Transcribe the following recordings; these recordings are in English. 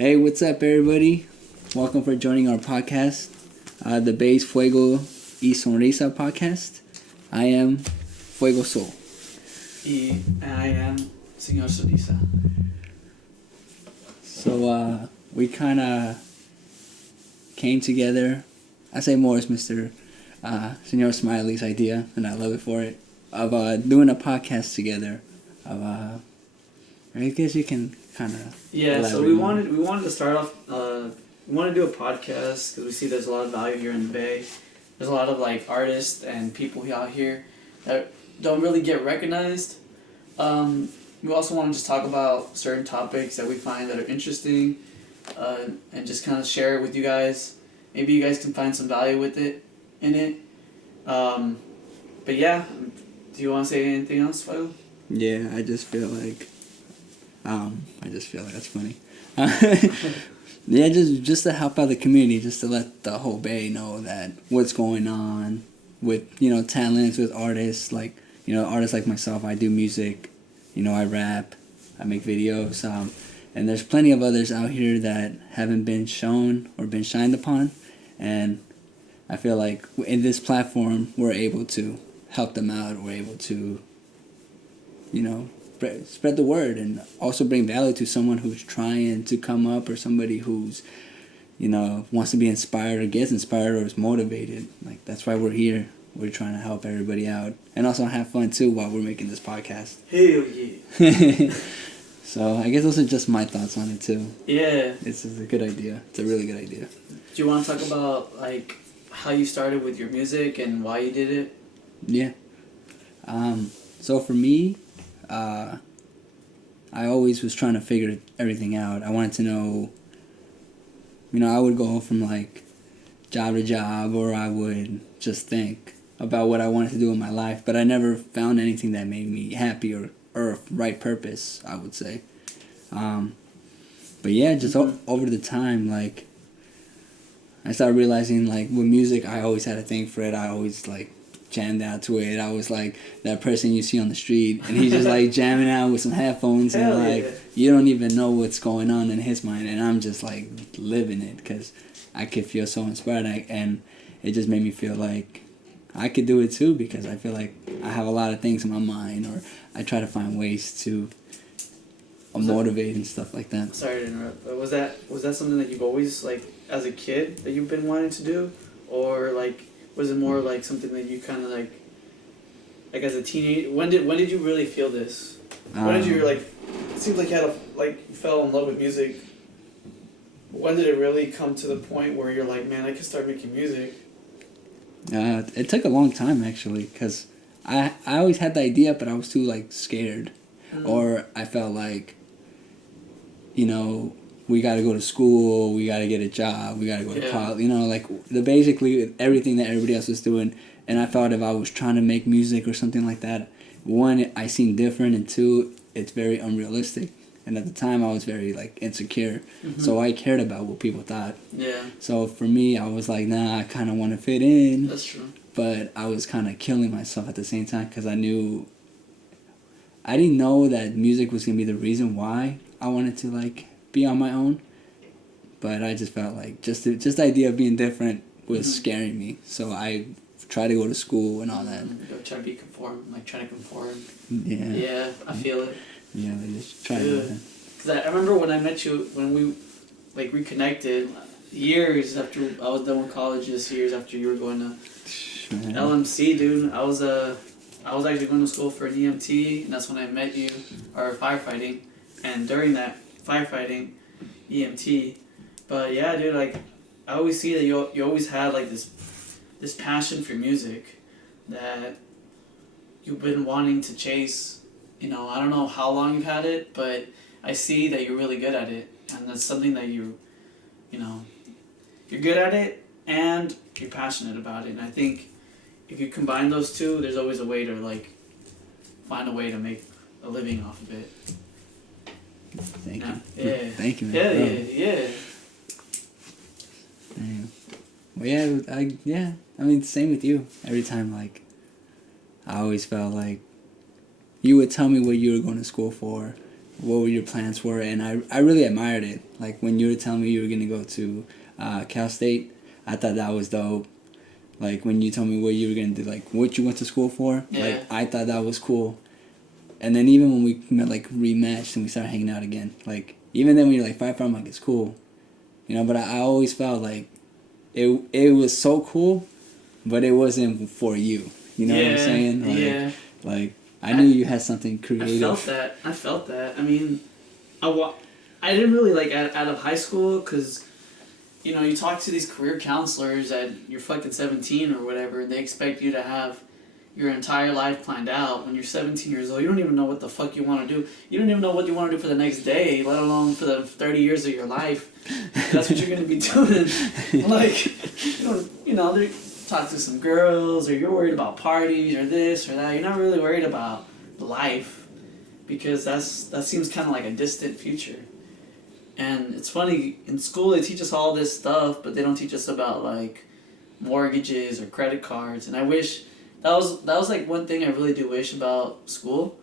Hey, what's up, everybody? Welcome for joining our podcast, the Base Fuego y Sonrisa podcast. I am Fuego Soul. And I am Señor Sonrisa. So, we kind of came together. I say more as Mr. Señor Smiley's idea, and I love it for it, of doing a podcast together. I guess you can kind of... Yeah, so we wanted to start off, we want to do a podcast because we see there's a lot of value here in the Bay. There's a lot of artists and people out here that don't really get recognized. We also want to just talk about certain topics that we find that are interesting, and just kind of share it with you guys. Maybe you guys can find some value in it. But yeah, do you want to say anything else, Fuego? Yeah, I just feel like that's funny. Yeah, just to help out the community, just to let the whole Bay know that what's going on with, talents, with artists, artists like myself. I do music, I rap, I make videos, and there's plenty of others out here that haven't been shown or been shined upon, and I feel like in this platform we're able to help them out. We're able to, spread the word and also bring value to someone who's trying to come up, or somebody who's, wants to be inspired or gets inspired or is motivated. Like, that's why we're here. We're trying to help everybody out and also have fun too while we're making this podcast. Hell yeah. So I guess those are just my thoughts on it too. Yeah. It's a good idea. It's a really good idea. Do you want to talk about how you started with your music and why you did it? Yeah. So for me, I always was trying to figure everything out. I wanted to know, I would go from job to job, or I would just think about what I wanted to do in my life, but I never found anything that made me happy or right purpose, I would say. But yeah, just over the time, I started realizing with music, I always had a thing for it. I always jammed out to it. I was that person you see on the street, and he's just jamming out with some headphones, and you don't even know what's going on in his mind, and I'm just living it because I could feel so inspired, and it just made me feel like I could do it too, because I feel like I have a lot of things in my mind, or I try to find ways to motivate and stuff like that. Sorry to interrupt, but was that something that you've always as a kid that you've been wanting to do, or was it more something that you kind of as a teenager? When did you really feel this? When did you it seems like you had you fell in love with music. When did it really come to the point where you're man, I can start making music? It took a long time, actually, because I always had the idea, but I was too scared, or I felt we got to go to school, we got to get a job, we got to go to college, basically everything that everybody else was doing. And I thought if I was trying to make music or something like that, one, I seemed different, and two, it's very unrealistic. And at the time, I was very insecure, so I cared about what people thought. Yeah. So for me, I was nah, I kind of want to fit in. That's true. But I was kind of killing myself at the same time, because I didn't know that music was gonna be the reason why I wanted to be on my own. But I just felt just the idea of being different was scaring me. So I tried to go to school and all that. Try to conform. Yeah. Yeah, I feel it. Yeah, they just try to. Because I remember when I met you, when we reconnected, years after I was done with college, just years after you were going to LMC, dude. I was actually going to school for an EMT, and that's when I met you, or firefighting, and during that firefighting, EMT. But yeah, dude, I always see that you always had this passion for music that you've been wanting to chase. I don't know how long you've had it, but I see that you're really good at it, and that's something that you're good at it, and you're passionate about it. And I think if you combine those two, there's always a way to find a way to make a living off of it. Thank you. Yeah. Thank you, man. Yeah. Damn. Well, yeah, I mean, same with you. Every time, I always felt you would tell me what you were going to school for, what were your plans were, and I really admired it. Like when you were telling me you were gonna go to Cal State, I thought that was dope. Like when you told me what you were gonna do, like what you went to school for, like I thought that was cool. And then even when we met, like rematched and we started hanging out again, like even then when you're like 5'5", I'm like it's cool, you know. But I always felt like it was so cool, but it wasn't for you. You know what I'm saying? Like, like I knew you had something creative. I felt that. I mean, I didn't really like out of high school because, you know, you talk to these career counselors at you're fucking 17 or whatever, and they expect you to have your entire life planned out. When you're 17 years old, you don't even know what the fuck you want to do. You don't even know what you want to do for the next day, let alone for the 30 years of your life. That's what you're going to be doing. Like, you know, they talk to some girls, or you're worried about parties or this or that. You're not really worried about life, because that seems kind of like a distant future. And it's funny, in school they teach us all this stuff, but they don't teach us about like mortgages or credit cards. And I wish that was like one thing I really do wish about school,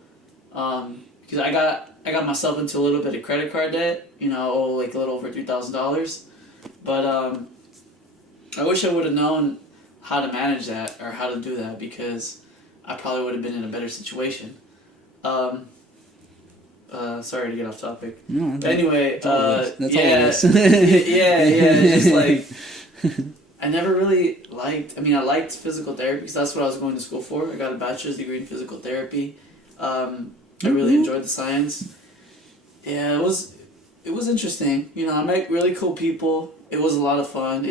because I got myself into a little bit of credit card debt, you know, like a little over $3,000. But I wish I would have known how to manage that or how to do that, because I probably would have been in a better situation. Sorry to get off topic. No, but anyway, that's all yeah, it's just like I never really liked. I mean, I liked physical therapy because that's what I was going to school for. I got a bachelor's degree in physical therapy. I really enjoyed the science. Yeah, it was interesting. You know, I met really cool people. It was a lot of fun.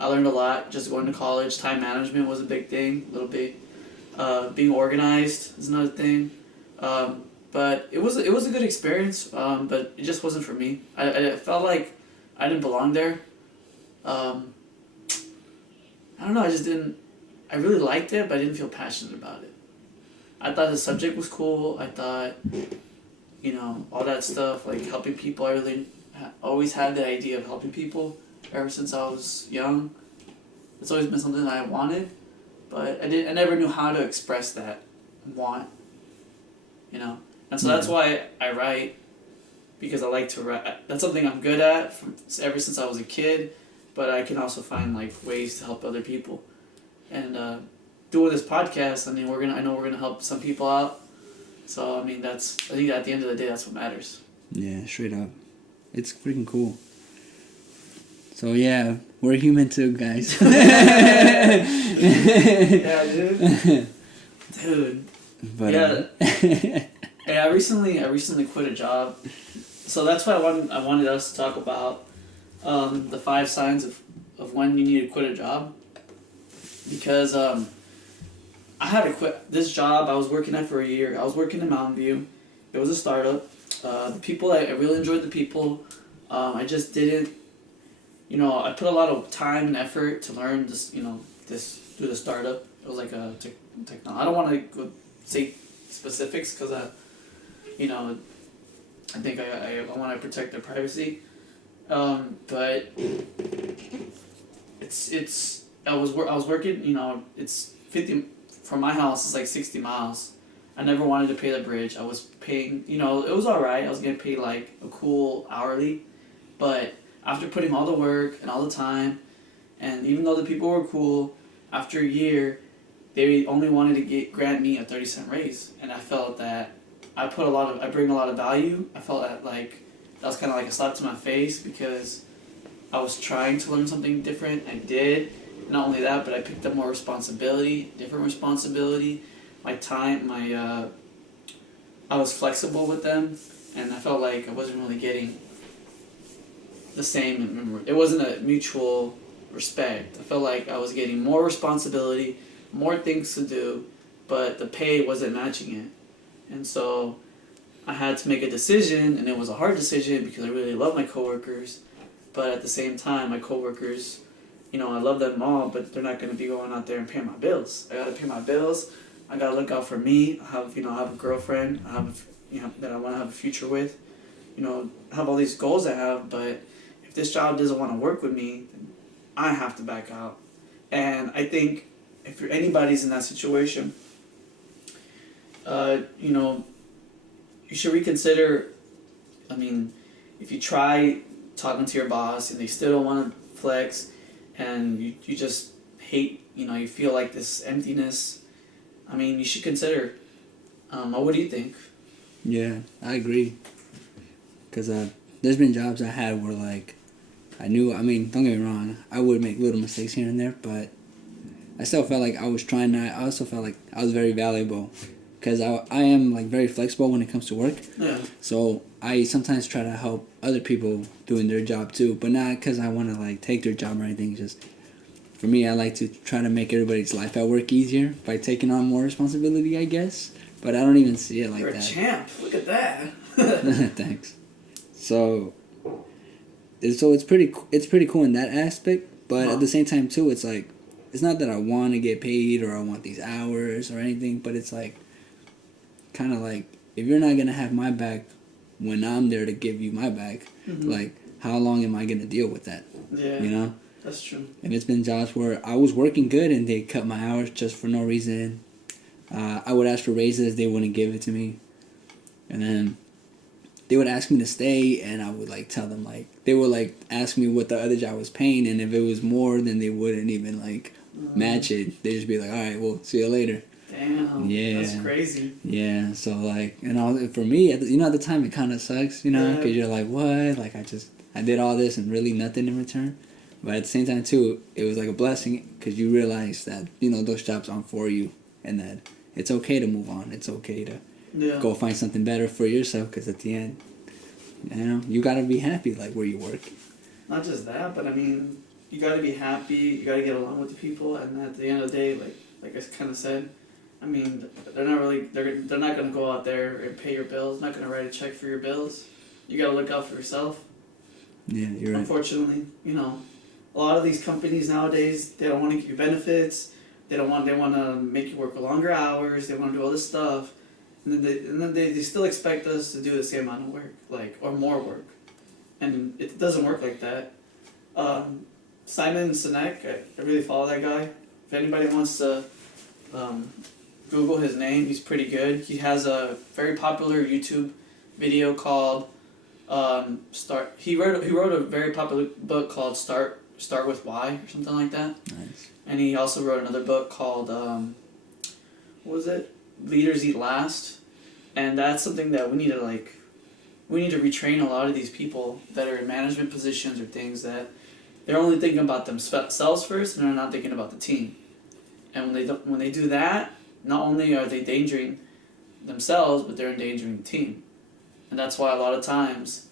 I learned a lot just going to college. Time management was a big thing, a little bit. Being organized is another thing. But it was a good experience, but it just wasn't for me. I felt like I didn't belong there. I don't know, I really liked it, but I didn't feel passionate about it. I thought the subject was cool. I thought, you know, all that stuff, like helping people. I really always had the idea of helping people ever since I was young. It's always been something that I wanted, but I never knew how to express that want, you know. And so that's why I write, because I like to write. That's something I'm good at ever since I was a kid, but I can also find like ways to help other people. And doing this podcast, I mean, I know we're gonna help some people out. So I mean, I think at the end of the day, that's what matters. Yeah, straight up, it's freaking cool. So yeah, we're human too, guys. Yeah, dude. But, yeah. Yeah, I recently quit a job, so that's why I wanted us to talk about the 5 signs of when you need to quit a job, because I had to quit this job I was working at for a year. I was working in Mountain View. It was a startup. The people, I really enjoyed the people. I just didn't, you know, I put a lot of time and effort to learn this, you know, through the startup. It was like a technology. I don't want to go say specifics because you know, I think I want to protect their privacy, but I was working. You know, it's 50 from my house. It's like 60 miles. I never wanted to pay the bridge. I was paying. You know, it was alright. I was getting paid like a cool hourly, but after putting all the work and all the time, and even though the people were cool, after a year, they only wanted to grant me a 30-cent raise, and I felt that I bring a lot of value. I felt like that was kind of like a slap to my face, because I was trying to learn something different. I did. Not only that, but I picked up more responsibility, different responsibility. My time, I was flexible with them, and I felt like I wasn't really getting the same. It wasn't a mutual respect. I felt like I was getting more responsibility, more things to do, but the pay wasn't matching it. And so I had to make a decision, and it was a hard decision because I really love my coworkers, but at the same time, my coworkers, you know, I love them all, but they're not going to be going out there and paying my bills. I got to pay my bills. I got to look out for me. I have a girlfriend. That I want to have a future with. You know, I have all these goals I have, but if this job doesn't want to work with me, then I have to back out. And I think if anybody's in that situation, you know, you should reconsider. I mean, if you try talking to your boss and they still don't want to flex, and you just hate, you feel like this emptiness, I mean, you should consider. What do you think? Yeah, I agree. Because there's been jobs I had where, like, I mean, don't get me wrong, I would make little mistakes here and there, but I still felt like I was trying to, I also felt like I was very valuable. Because I am, like, very flexible when it comes to work. Yeah. So I sometimes try to help other people doing their job too, but not because I want to, like, take their job or anything. Just for me, I like to try to make everybody's life at work easier by taking on more responsibility, I guess. But I don't even see it like You're that. You're a champ. Look at that. Thanks. So it's pretty cool in that aspect, but at the same time too, it's like, it's not that I want to get paid or I want these hours or anything, but it's like, kind of like, if you're not gonna have my back when I'm there to give you my back, like, how long am I gonna deal with that? Yeah. That's true. And it's been jobs where I was working good and they cut my hours just for no reason. I would ask for raises, they wouldn't give it to me, and then they would ask me to stay, and I would, like, tell them, like, they would, like, ask me what the other job was paying, and if it was more, then they wouldn't even, like, match it. They'd just be like, all right, well, see you later. Damn. Yeah. That's crazy. Yeah, so, like, for me, at the time, it kind of sucks, because you're like, what? Like, I did all this and really nothing in return. But at the same time, too, it was like a blessing, because you realize that, those jobs aren't for you, and that it's okay to move on. It's okay to go find something better for yourself, because at the end, you got to be happy, like, where you work. Not just that, but I mean, you got to be happy. You got to get along with the people, and at the end of the day, like I kind of said, I mean, they're not gonna go out there and pay your bills. Not gonna write a check for your bills. You gotta look out for yourself. Yeah, you're right. Unfortunately, a lot of these companies nowadays, they don't want to give you benefits. They want to make you work longer hours. They want to do all this stuff, and then they still expect us to do the same amount of work, or more work, and it doesn't work like that. Simon Sinek, I really follow that guy. If anybody wants to Google his name, he's pretty good. He has a very popular YouTube video called Start. He wrote a very popular book called Start with Why or something like that. Nice. And he also wrote another book called what was it? Leaders Eat Last. And that's something that we need to retrain a lot of these people that are in management positions or things, that they're only thinking about themselves first and they're not thinking about the team. And when they do that, not only are they endangering themselves, but they're endangering the team. And that's why a lot of times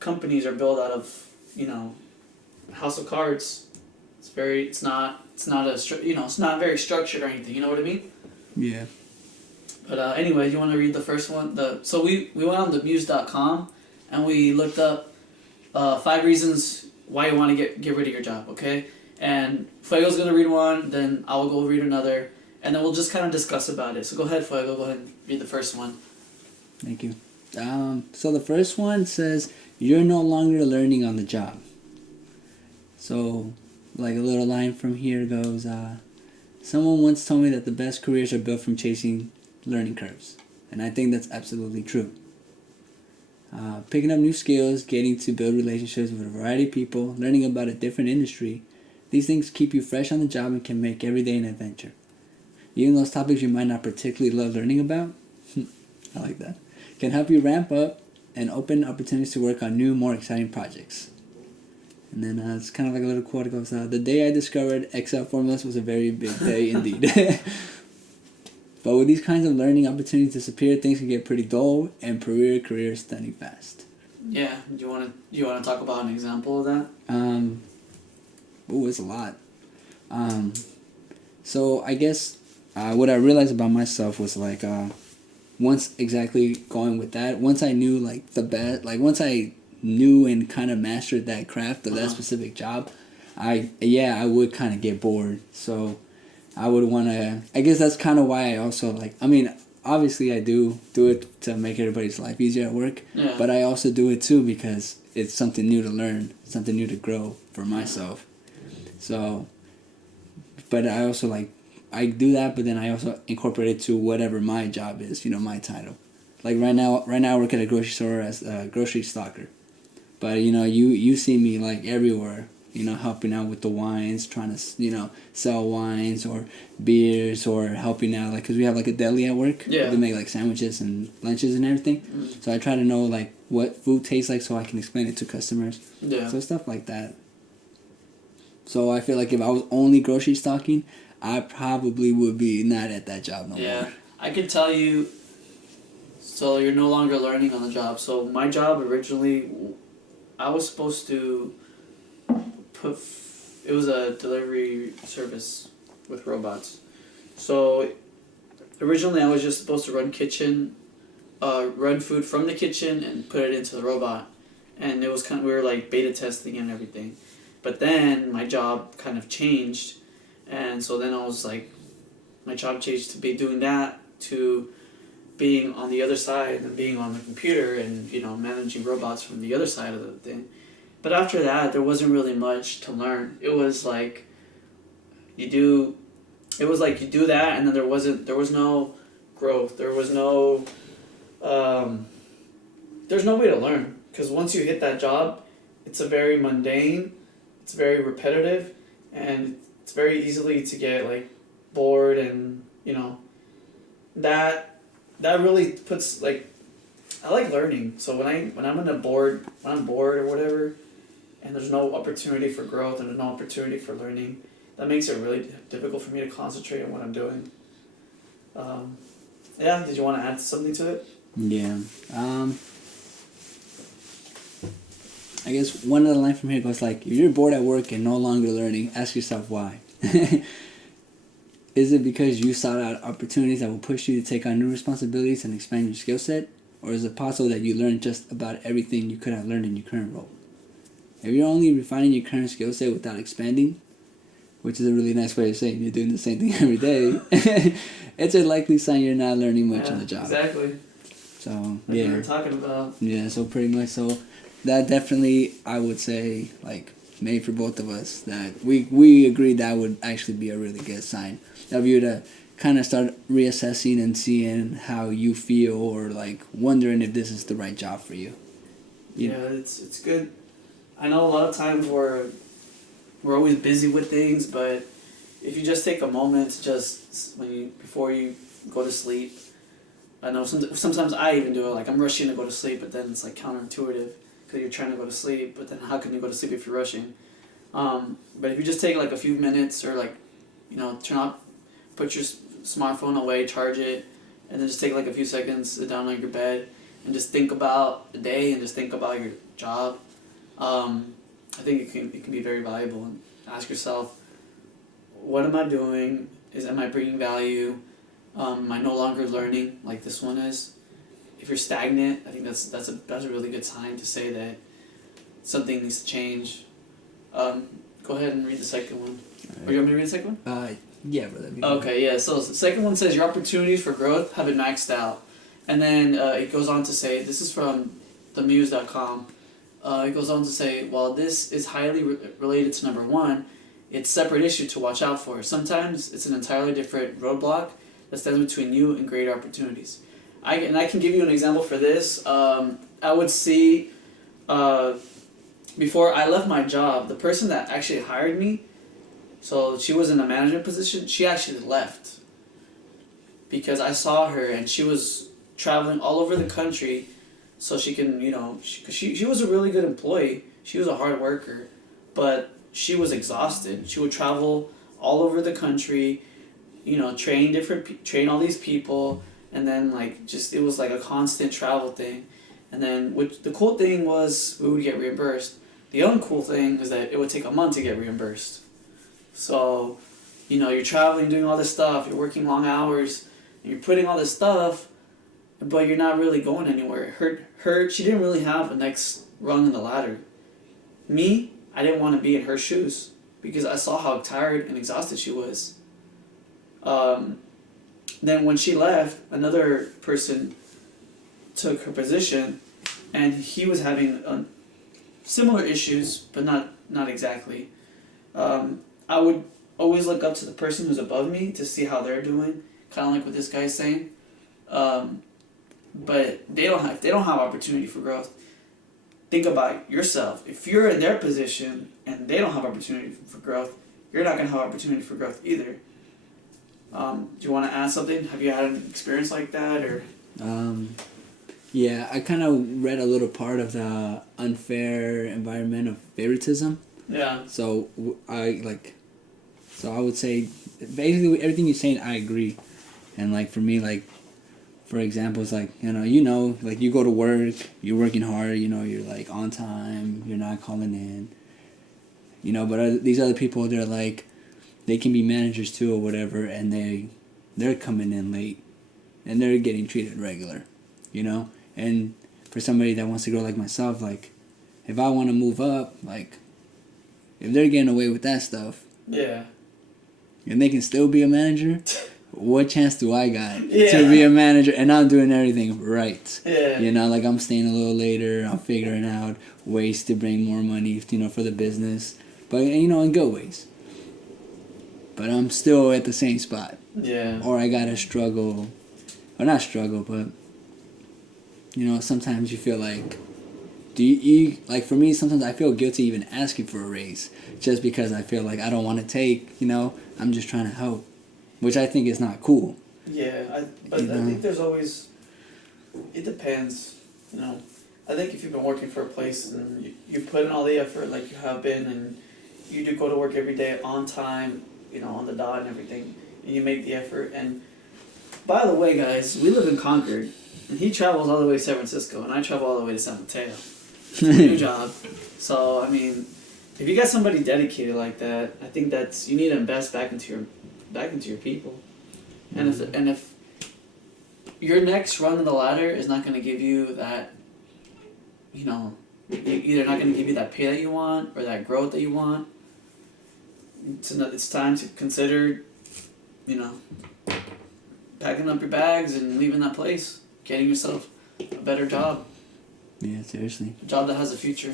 companies are built out of, house of cards. It's not very structured or anything. You know what I mean? Yeah. But anyway, you want to read the first one? So we went on the muse.com and we looked up 5 reasons why you want to get rid of your job. Okay. And Fuego's going to read one, then I will go read another, and then we'll just kind of discuss about it. So go ahead, Fuego. Go ahead and read the first one. Thank you. So the first one says, you're no longer learning on the job. So, like, a little line from here goes, someone once told me that the best careers are built from chasing learning curves. And I think that's absolutely true. Picking up new skills, getting to build relationships with a variety of people, learning about a different industry, these things keep you fresh on the job and can make every day an adventure. Even those topics you might not particularly love learning about, I like that, can help you ramp up and open opportunities to work on new, more exciting projects. And then it's kind of like a little quote that goes, the day I discovered Excel formulas was a very big day indeed. But with these kinds of learning opportunities disappear, things can get pretty dull and careers stunning fast. Yeah, do you want to talk about an example of that? It's a lot. So I guess what I realized about myself was like, once exactly going with that, once I knew like once I knew and kind of mastered that craft of that specific job, I would kind of get bored. So I would want to, I guess that's kind of why I also obviously I do it to make everybody's life easier at work, but I also do it too because it's something new to learn, something new to grow for myself. So, but I also I do that, but then I also incorporate it to whatever my job is, my title. like right now I work at a grocery store as a grocery stocker. But you see me like everywhere, helping out with the wines, trying to sell wines or beers, or helping out like because we have like a deli at work. Yeah. We make like sandwiches and lunches and everything. So I try to know like what food tastes like so I can explain it to customers. Yeah. So stuff like that. So I feel like if I was only grocery stocking, I probably would be not at that job no more. I can tell you. So you're no longer learning on the job. So my job originally, I was supposed to it was a delivery service with robots. So originally I was just supposed to run food from the kitchen and put it into the robot. And it was we were like beta testing and everything. But then my job kind of changed. And so then I was like, my job changed to be doing that to being on the other side and being on the computer and, managing robots from the other side of the thing. But after that, there wasn't really much to learn. It was like you do that, and then there was no growth. There's no way to learn, because once you hit that job, it's a very mundane, it's very repetitive, and it's very easily to get like bored, and that really puts like, I like learning. So when I'm bored or whatever, and there's no opportunity for growth and no opportunity for learning, that makes it really difficult for me to concentrate on what I'm doing. Did you want to add something to it? Yeah. I guess one of the lines from here goes like, if you're bored at work and no longer learning, ask yourself why. Is it because you sought out opportunities that will push you to take on new responsibilities and expand your skill set? Or is it possible that you learned just about everything you could have learned in your current role? If you're only refining your current skill set without expanding, which is a really nice way of saying you're doing the same thing every day, it's a likely sign you're not learning much on the job. Exactly. So, like you were talking about. Yeah, so pretty much, so that definitely, I would say, like, made for both of us, that we agreed that would actually be a really good sign of you to kind of start reassessing and seeing how you feel, or like wondering if this is the right job for you. It's good. I know a lot of times we're always busy with things, but if you just take a moment to just before you go to sleep, I know sometimes I even do it, like I'm rushing to go to sleep, but then it's like counterintuitive because you're trying to go to sleep, but then how can you go to sleep if you're rushing? But if you just take like a few minutes, or like, put your smartphone away, charge it, and then just take like a few seconds, sit down on your bed, and just think about the day and just think about your job. I think it can be very valuable. And ask yourself, what am I doing? Am I bringing value? Am I no longer learning like this one is? If you're stagnant, I think that's a really good sign to say that something needs to change. Go ahead and read the second one. Right. Or you want me to read the second one? Yeah, brother. Okay, yeah. So the second one says, your opportunities for growth have been maxed out. And then it goes on to say, this is from themuse.com. It goes on to say, while this is highly related to number one, it's a separate issue to watch out for. Sometimes it's an entirely different roadblock that stands between you and greater opportunities. I can give you an example for this. I would see, before I left my job, the person that actually hired me, so she was in a management position, she actually left. Because I saw her and she was traveling all over the country so she can, she was a really good employee. She was a hard worker, but she was exhausted. She would travel all over the country, train all these people, and then it was like a constant travel thing. And then the cool thing was we would get reimbursed. The uncool thing is that it would take a month to get reimbursed. So, you're traveling, doing all this stuff, you're working long hours, and you're putting all this stuff, but you're not really going anywhere. She didn't really have a next rung in the ladder. Me, I didn't want to be in her shoes because I saw how tired and exhausted she was. Then when she left, another person took her position, and he was having similar issues, but not exactly. I would always look up to the person who's above me to see how they're doing, kind of like what this guy's saying. but if they don't have opportunity for growth, think about yourself. If you're in their position and they don't have opportunity for growth, you're not going to have opportunity for growth either. Do you want to add something? Have you had an experience like that, or? Yeah, I kind of read a little part of the unfair environment of favoritism. Yeah. So I would say basically everything you're saying I agree, and like for me, like for example, it's like like you go to work, you're working hard, you're like on time, you're not calling in, but these other people, they're like, they can be managers too or whatever, and they're coming in late, and they're getting treated regular, and for somebody that wants to grow like myself, like if I want to move up, like if they're getting away with that stuff, yeah, and they can still be a manager, what chance do I got to be a manager? And I'm doing everything right. Yeah. Like I'm staying a little later. I'm figuring out ways to bring more money, for the business. But, in good ways. But I'm still at the same spot. Yeah. Or I gotta struggle. Or not struggle, but, sometimes you feel like... like for me, sometimes I feel guilty even asking for a raise. Just because I feel like I don't want to take, I'm just trying to help. Which I think is not cool. Yeah, I think there's always... It depends, I think if you've been working for a place and you put in all the effort like you have been, and you do go to work every day on time, on the dot and everything, and you make the effort. And by the way, guys, we live in Concord, and he travels all the way to San Francisco, and I travel all the way to San Mateo. It's a new job. So, I mean, if you got somebody dedicated like that, I think you need to invest back into your people. And if your next run of the ladder is not going to give you that, either not going to give you that pay that you want or that growth that you want, it's time to consider, packing up your bags and leaving that place, getting yourself a better job. Yeah, seriously. A job that has a future.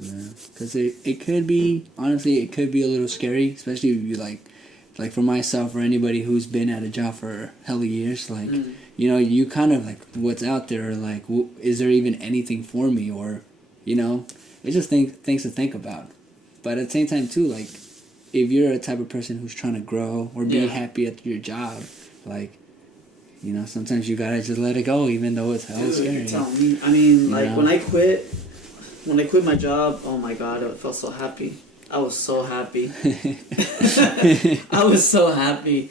Yeah, because it could be, honestly, it could be a little scary, especially if you like for myself or anybody who's been at a job for hella years, like, you kind of like, what's out there, like, is there even anything for me, or, it's just things to think about. But at the same time, too, like, if you're a type of person who's trying to grow or be happy at your job, like, sometimes you gotta just let it go, even though it's hella scary. You're telling me. I mean, like, when I quit my job, oh my God, I felt so happy. I was so happy. I was so happy.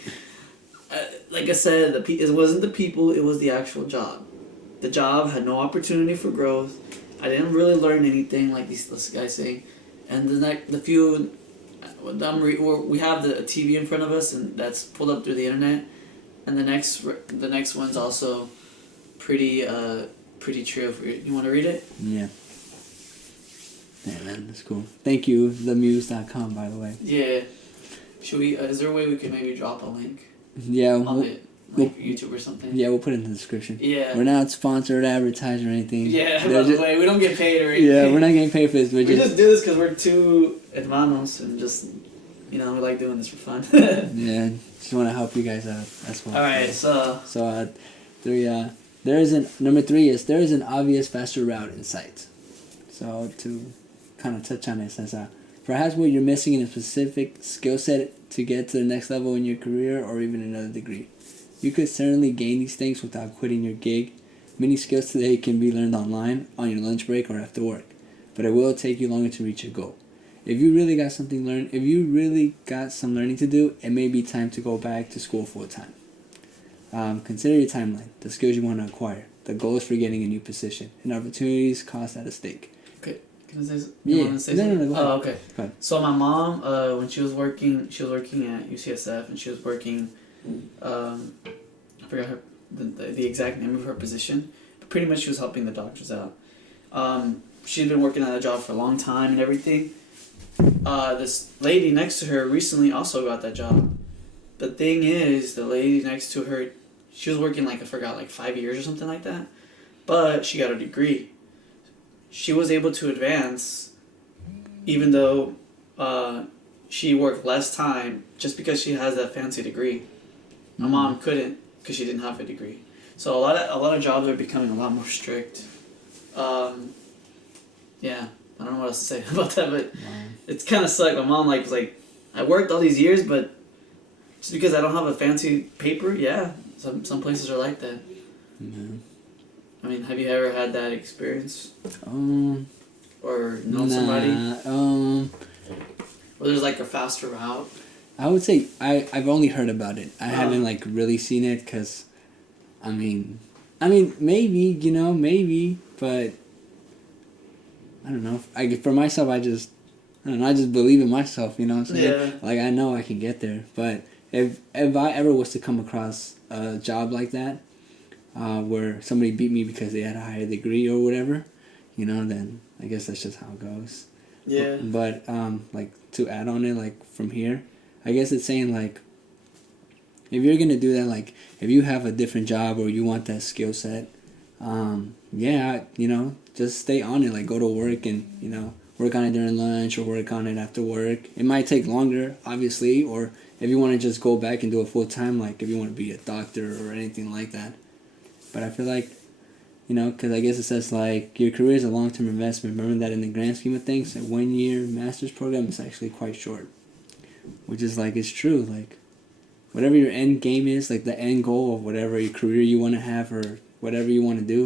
Like I said, it wasn't the people, it was the actual job. The job had no opportunity for growth. I didn't really learn anything, like this guy's saying. And we have the TV in front of us, and that's pulled up through the internet. And the next one's also pretty true. You want to read it? Yeah. Yeah, man, that's cool. Thank you, themuse.com, by the way. Yeah. Should we? Is there a way we can maybe drop a link? Yeah. On YouTube or something. Yeah, we'll put it in the description. Yeah. We're not sponsored, advertised, or anything. Yeah. By the way, we don't get paid or anything. Yeah, we're not getting paid for this. We just do this because we're two hermanos and just, we like doing this for fun. Yeah, just want to help you guys out as well. All right, so number 3 is there is an obvious faster route in sight. So to kind of touch on it, says perhaps what you're missing in a specific skill set to get to the next level in your career or even another degree. You could certainly gain these things without quitting your gig. Many skills today can be learned online, on your lunch break, or after work, but it will take you longer to reach your goal. If you really got some learning to do, it may be time to go back to school full time. Consider your timeline, the skills you want to acquire, the goals for getting a new position, and opportunities cost at stake. Okay, can I say something? Yeah. Want to say something? No, okay. Go ahead. So my mom, when she was working at UCSF, and she was working, I forgot the exact name of her position, but pretty much she was helping the doctors out. She'd been working at a job for a long time and everything. This lady next to her recently also got that job. The thing is, the lady next to her, she was working like 5 years or something like that, but she got a degree. She was able to advance, even though she worked less time, just because she has that fancy degree. My mom couldn't because she didn't have a degree. So a lot of jobs are becoming a lot more strict. Yeah, I don't know what else to say about that, but it's kind of sucked. My mom was like, I worked all these years, but just because I don't have a fancy paper, yeah, some places are like that. Yeah. I mean, have you ever had that experience? Or known Nah, somebody? Or there's like a faster route? I would say I've only heard about it. I haven't like really seen it because, I mean, maybe, maybe, but I don't know. For myself, I just believe in myself, you know what I'm saying? Yeah. Like, I know I can get there, but if I ever was to come across a job like that, where somebody beat me because they had a higher degree or whatever, then I guess that's just how it goes. Yeah. But like, to add on it, like, from here, I guess it's saying, like, if you're gonna do that, like, if you have a different job or you want that skill set, yeah, just stay on it. Like, go to work and, work on it during lunch or work on it after work. It might take longer, obviously, or if you want to just go back and do it full time, like if you want to be a doctor or anything like that. But I feel like, because I guess it says, like, your career is a long-term investment. Remember that in the grand scheme of things, a 1-year master's program is actually quite short. Which is, like, it's true. Like, whatever your end game is, like the end goal of whatever your career you want to have or whatever you want to do,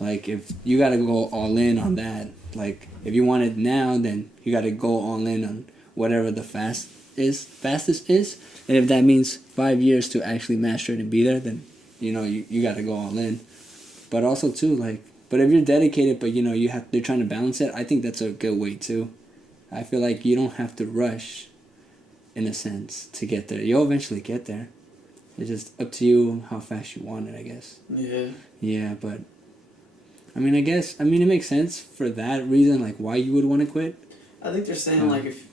like if you got to go all in on that, like if you want it now, then you got to go all in on whatever the fastest is, and if that means 5 years to actually master it and be there, then you got to go all in. But also too, like, but if you're dedicated, but they're trying to balance it, I think that's a good way too. I feel like you don't have to rush, in a sense, to get there. You'll eventually get there. It's just up to you how fast you want it, I guess. Yeah. Yeah, but I mean, it makes sense for that reason, like why you would want to quit. I think they're saying like if,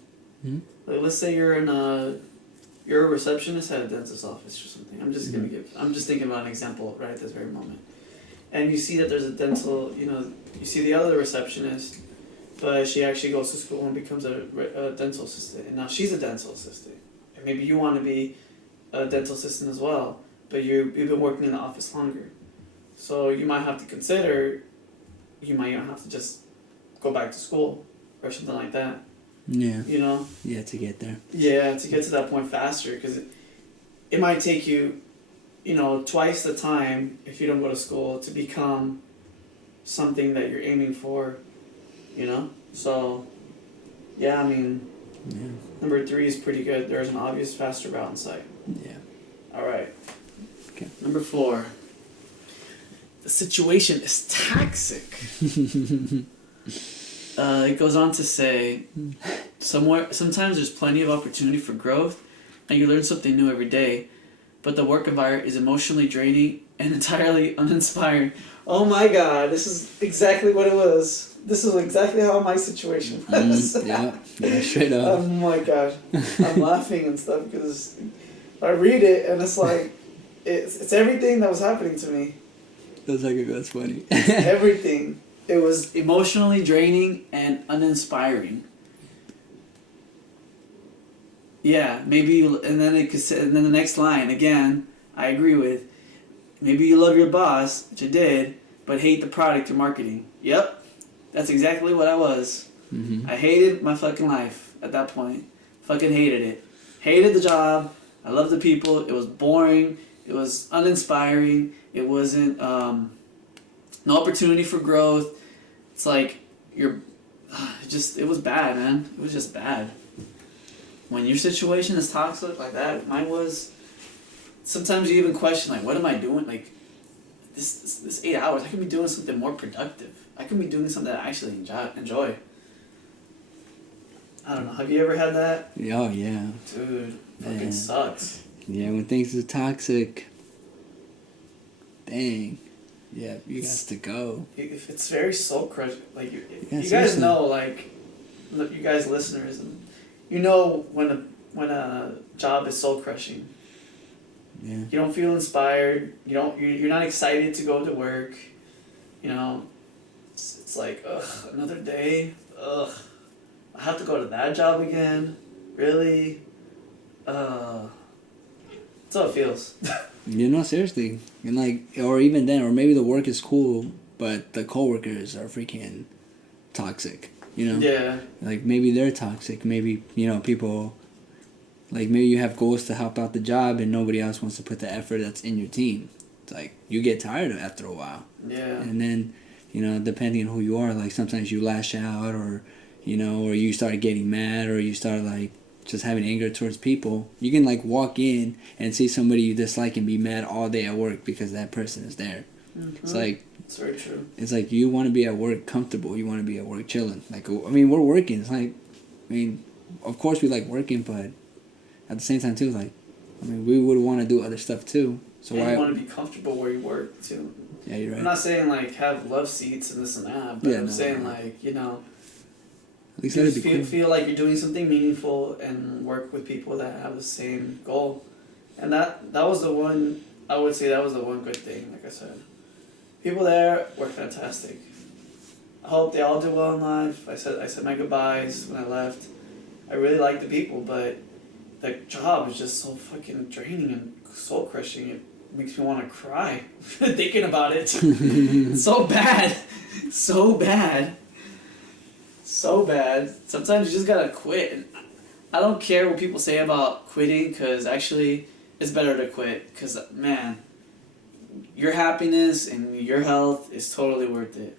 like, let's say you're a receptionist at a dentist's office or something. I'm just thinking about an example right at this very moment. And you see that there's a dental, you see the other receptionist, but she actually goes to school and becomes a dental assistant. And now she's a dental assistant. And maybe you want to be a dental assistant as well, but you've been working in the office longer. So you might have to consider, you might have to just go back to school or something like that. Yeah. Yeah, to get there. Yeah, to get to that point faster, because it might take you, twice the time if you don't go to school to become something that you're aiming for, So, yeah, I mean, number 3 is pretty good. There's an obvious faster route in sight. Yeah. All right. Okay. Number 4. The situation is toxic. It goes on to say, sometimes there's plenty of opportunity for growth, and you learn something new every day, but the work environment is emotionally draining and entirely uninspiring. Oh my God, this is exactly what it was. This is exactly how my situation was. Yeah, straight up. Oh my God, I'm laughing and stuff because I read it and it's like, it's everything that was happening to me. That's funny. Everything. It was emotionally draining and uninspiring. Yeah, maybe, and then the next line again, I agree with. Maybe you love your boss, which I did, but hate the product or marketing. Yep, that's exactly what I was. I hated my fucking life at that point. Fucking hated it. Hated the job. I loved the people. It was boring. It was uninspiring. It wasn't no opportunity for growth. It's like it was bad, man. It was just bad. When your situation is toxic like that, mine was, sometimes you even question, like, what am I doing? Like, this 8 hours, I could be doing something more productive. I could be doing something that I actually enjoy. I don't know. Have you ever had that? Oh, yeah. Dude, fucking sucks. Yeah, when things are toxic, dang. Yeah, you got to go. It's very soul crushing. Like, you guys seriously. know, like, you guys listeners, and when a job is soul crushing. Yeah. You don't feel inspired. You're not excited to go to work. It's like, ugh, another day. Ugh, I have to go to that job again. Really? That's how it feels. You know, seriously. And like, or even then, or maybe the work is cool, but the coworkers are freaking toxic. You know? Yeah. Like, maybe they're toxic. Maybe, you know, people, like, maybe you have goals to help out the job and nobody else wants to put the effort that's in your team. It's like, you get tired of it after a while. Yeah. And then, you know, depending on who you are, like, sometimes you lash out or, you know, or you start getting mad or you start, like, just having anger towards people. You can, like, walk in and see somebody you dislike and be mad all day at work because that person is there. Mm-hmm. It's like, it's very true. It's like you want to be at work comfortable. You want to be at work chilling. Like, I mean, we're working. It's like, I mean, of course we like working, but at the same time too, like, I mean, we would want to do other stuff too. So and why? You want to be comfortable where you work too. Yeah, you're right. I'm not saying like have love seats and this and that, but Yeah, I'm no, saying no. like, you know, At least let it be feel, cool. feel like you're doing something meaningful and work with people that have the same goal. And that was the one, I would say that was the one good thing, like I said. People there were fantastic. I hope they all do well in life. I said my goodbyes when I left. I really like the people, but the job is just so fucking draining and soul crushing. It makes me want to cry thinking about it. It's so bad. So bad. So bad. Sometimes you just gotta quit. And I don't care what people say about quitting, because actually it's better to quit. Because, man, your happiness and your health is totally worth it.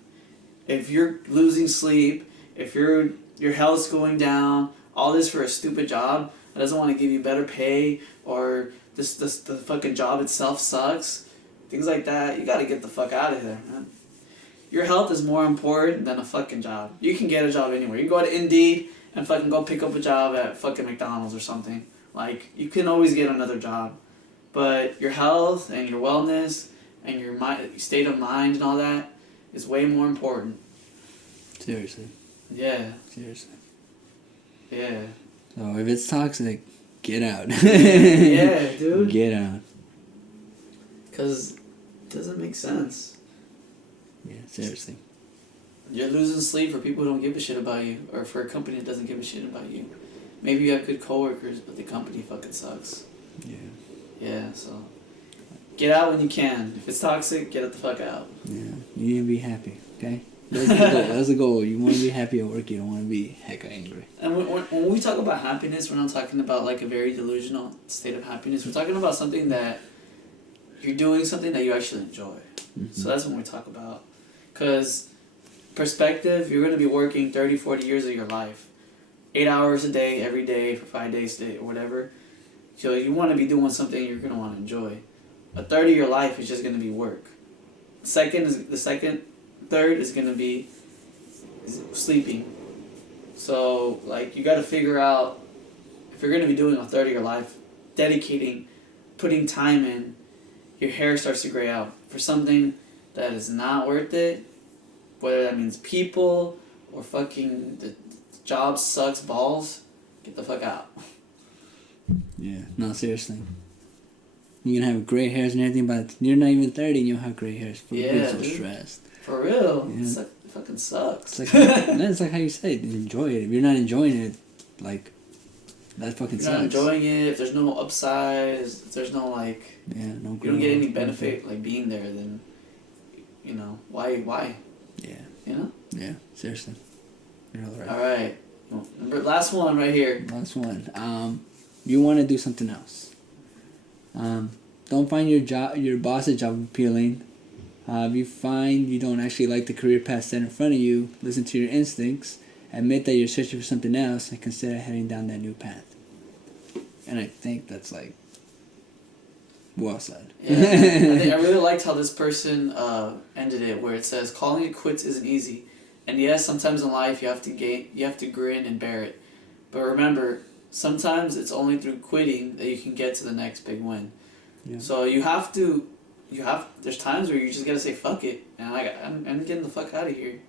If you're losing sleep, if your health's going down, all this for a stupid job that doesn't want to give you better pay, or the fucking job itself sucks, things like that, you gotta get the fuck out of there, man. Your health is more important than a fucking job. You can get a job anywhere. You go to Indeed and fucking go pick up a job at fucking McDonald's or something. Like, you can always get another job. But your health and your wellness and your state of mind and all that is way more important. Seriously. Yeah. Seriously. Yeah. So if it's toxic, get out. Yeah, dude. Get out. Because it doesn't make sense. Yeah, seriously. You're losing sleep for people who don't give a shit about you, or for a company that doesn't give a shit about you. Maybe you have good coworkers, but the company fucking sucks. Yeah. Yeah, so get out when you can. If it's toxic, get it the fuck out. Yeah. You need to be happy, okay? That's the goal. That's the goal. You want to be happy at work. You don't want to be hecka angry. And when we talk about happiness, we're not talking about like a very delusional state of happiness. We're talking about something that you're doing something that you actually enjoy. Mm-hmm. So that's what we talk about. Because perspective, you're going to be working 30, 40 years of your life. 8 hours a day, every day, for 5 days a day, or whatever. So you want to be doing something you're going to want to enjoy. A third of your life is just going to be work. Third is going to be sleeping. So, like, you got to figure out, if you're going to be doing a third of your life, dedicating, putting time in, your hair starts to gray out for something that is not worth it, whether that means people or fucking the job sucks balls, get the fuck out. Yeah, no, seriously. You're gonna have gray hairs and everything, but you're not even 30 and you'll have gray hairs. You're so stressed. For real. Yeah. It's like, it fucking sucks. It's like, it's like how you say it, enjoy it. If you're not enjoying it, like, that fucking If sucks. you're not enjoying it, if there's no upside, if there's no, like, yeah, no, you don't get any benefit, like, being there, then, you know, why? Yeah. You know? Yeah, seriously. You're all right. Alright. Well, last one right here. Last one. You want to do something else. Don't find your boss's job appealing. If you find you don't actually like the career path set in front of you, listen to your instincts. Admit that you're searching for something else and consider heading down that new path. And I think that's like well said. Yeah, I really liked how this person ended it, where it says, "Calling it quits isn't easy, and yes, sometimes in life you have to grin and bear it. But remember, sometimes it's only through quitting that you can get to the next big win. Yeah. So there's times where you just gotta say fuck it, and I'm getting the fuck out of here,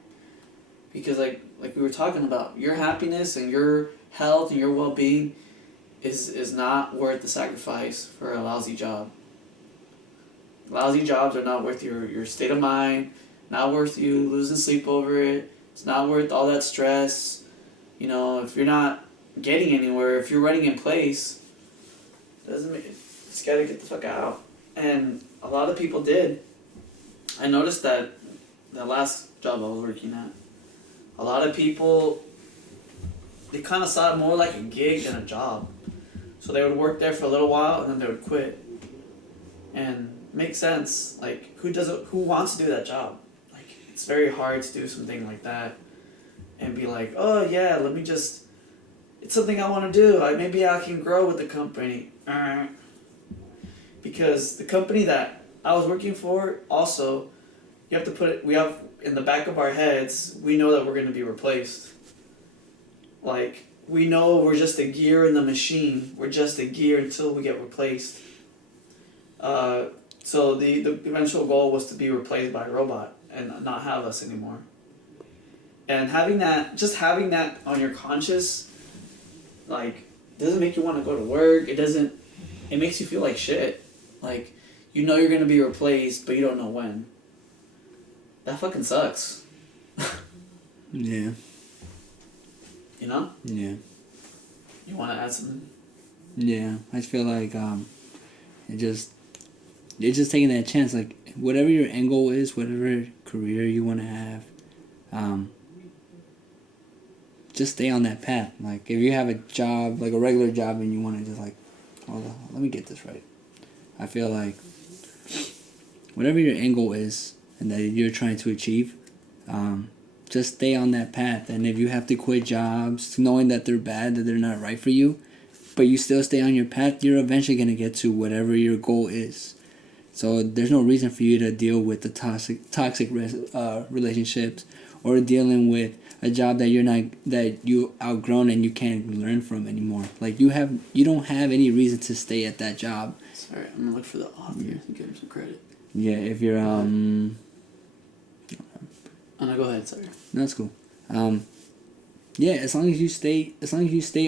because like we were talking about, your happiness and your health and your well-being is not worth the sacrifice for a lousy job. Lousy jobs are not worth your state of mind, not worth you losing sleep over it. It's not worth all that stress. You know, if you're not getting anywhere, if you're running in place, just gotta get the fuck out. And a lot of people did. I noticed that the last job I was working at, a lot of people, they kind of saw it more like a gig than a job. So they would work there for a little while and then they would quit. And makes sense. Like, who wants to do that job? Like, it's very hard to do something like that and be like, oh yeah, it's something I want to do. Maybe I can grow with the company. Because the company that I was working for, also, we have in the back of our heads, we know that we're going to be replaced. Like, we know we're just a gear in the machine. We're just a gear until we get replaced. So the eventual goal was to be replaced by a robot and not have us anymore. And having that on your conscious, like, doesn't make you want to go to work. It makes you feel like shit. Like, you know you're going to be replaced, but you don't know when. That fucking sucks. Yeah. You know? Yeah. You want to add something? Yeah. I just feel like you're just taking that chance. Like, whatever your end goal is, whatever career you want to have, just stay on that path. Like, if you have a job, like a regular job, and you want to just like, hold on, let me get this right. I feel like whatever your end goal is and that you're trying to achieve, just stay on that path. And if you have to quit jobs, knowing that they're bad, that they're not right for you, but you still stay on your path, you're eventually going to get to whatever your goal is. So there's no reason for you to deal with the toxic relationships or dealing with a job that you outgrown and you can't learn from anymore. Like, you don't have any reason to stay at that job. Sorry, I'm gonna look for the author and give him some credit. Yeah, if you're Oh no, go ahead. Sorry. No, that's cool. Yeah, as long as you stay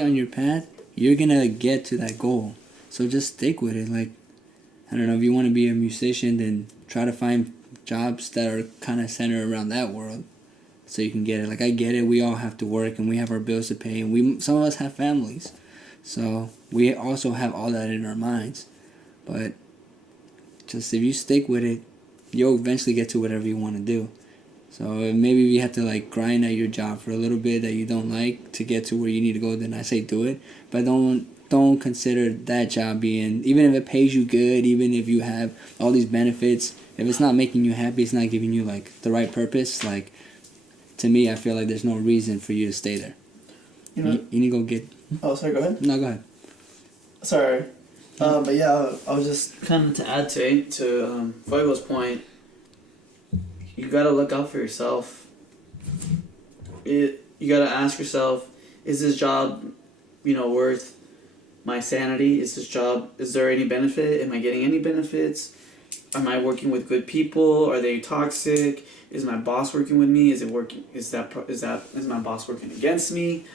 on your path, you're gonna get to that goal. So just stick with it. Like, I don't know, if you want to be a musician, then try to find jobs that are kind of centered around that world, so you can get it. Like, I get it. We all have to work, and we have our bills to pay, and some of us have families, so we also have all that in our minds. But just if you stick with it, you'll eventually get to whatever you want to do. So maybe you have to like grind at your job for a little bit that you don't like to get to where you need to go. Then I say do it, but don't consider that job being, even if it pays you good, even if you have all these benefits, if it's not making you happy, it's not giving you like the right purpose. Like, to me, I feel like there's no reason for you to stay there. You need to go get. Oh, sorry. Go ahead. No, go ahead. Sorry. But yeah, I was just kind of to add to Fuego's point. You gotta look out for yourself. You gotta ask yourself, is this job, worth my sanity? Is there any benefit? Am I getting any benefits? Am I working with good people? Are they toxic? Is my boss working with me? Is my boss working against me?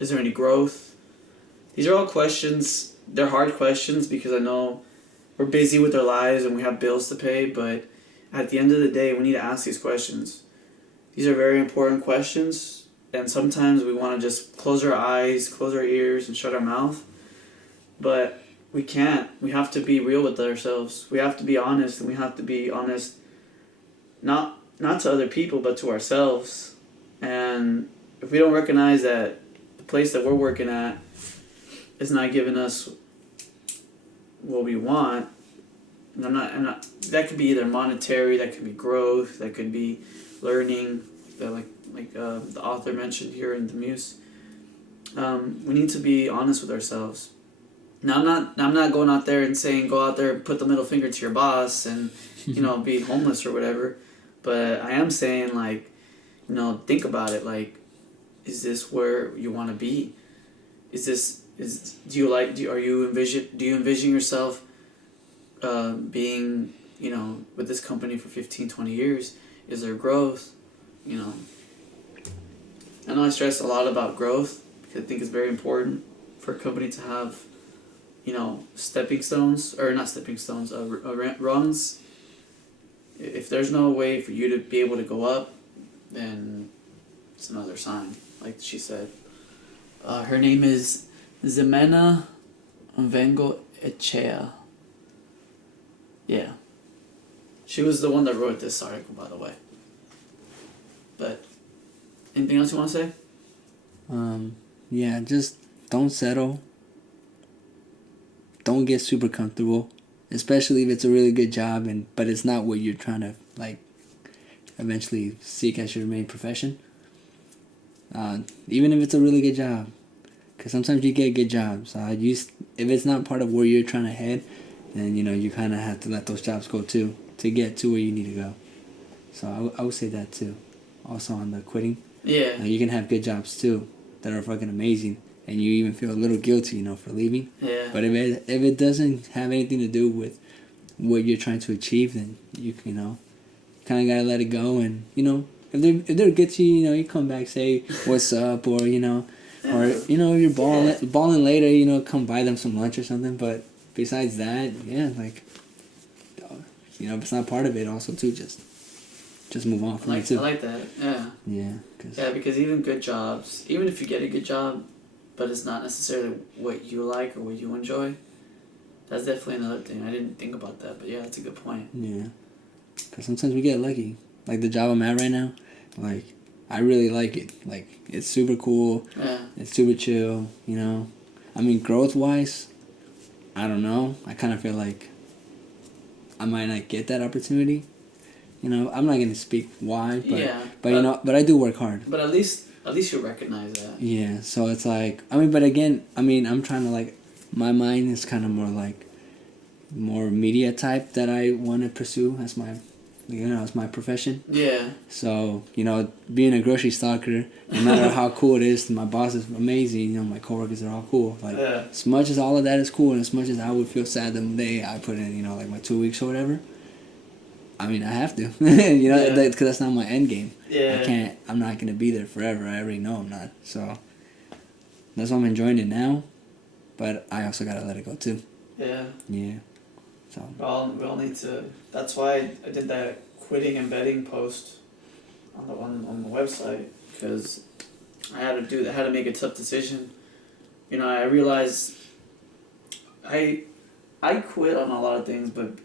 Is there any growth? These are all questions. They're hard questions because I know we're busy with our lives and we have bills to pay, but at the end of the day, we need to ask these questions. These are very important questions, and sometimes we want to just close our eyes, close our ears, and shut our mouth, but we can't. We have to be real with ourselves. We have to be honest, and we have to be honest not to other people, but to ourselves. And if we don't recognize that the place that we're working at is not giving us what we want, and I'm not. That could be either monetary, that could be growth, that could be learning, that like the author mentioned here in the Muse. We need to be honest with ourselves. Now, I'm not going out there and saying go out there and put the middle finger to your boss and be homeless or whatever, but I am saying think about it. Like, is this where you want to be? Do you envision yourself being with this company for 15, 20 years? Is there growth? I know I stress a lot about growth because I think it's very important for a company to have rungs. If there's no way for you to be able to go up, then it's another sign, like she said. Her name is Ximena Vengo Echea. Yeah. She was the one that wrote this article, by the way. But anything else you want to say? Yeah, just don't settle. Don't get super comfortable, especially if it's a really good job but it's not what you're trying to like eventually seek as your main profession. Even if it's a really good job, because sometimes you get good jobs. If it's not part of where you're trying to head, then you kind of have to let those jobs go too to get to where you need to go. So I would say that too. Also on the quitting, Yeah. you can have good jobs too that are fucking amazing, and you even feel a little guilty, for leaving. Yeah. But if it doesn't have anything to do with what you're trying to achieve, then you kind of gotta let it go. And if they're good to you, you come back, say what's up, or you're balling later, come buy them some lunch or something. But besides that, yeah, like if it's not part of it, also too, just move on from it too. I like that. Yeah. Yeah. Because even good jobs, even if you get a good job, but it's not necessarily what you like or what you enjoy, that's definitely another thing. I didn't think about that, but yeah, that's a good point. Yeah. Because sometimes we get lucky. Like the job I'm at right now, like I really like it. Like it's super cool. Yeah. It's super chill. I mean, growth wise, I don't know. I kind of feel like I might not get that opportunity. I'm not gonna speak why, but I do work hard. But at least you recognize that. Yeah, so it's like but again, I'm trying to my mind is kind of more media type that I want to pursue as my as my profession. Yeah. So being a grocery stalker, no matter how cool it is, my boss is amazing. My coworkers are all cool. As much as all of that is cool, and as much as I would feel sad the day I put in my 2 weeks or whatever. I have to, because that's not my end game. Yeah. I'm not going to be there forever. I already know I'm not. So that's why I'm enjoying it now. But I also got to let it go too. Yeah. Yeah. So. We all need to, that's why I did that quitting and betting post on the website, because I had to make a tough decision. I realized I quit on a lot of things, but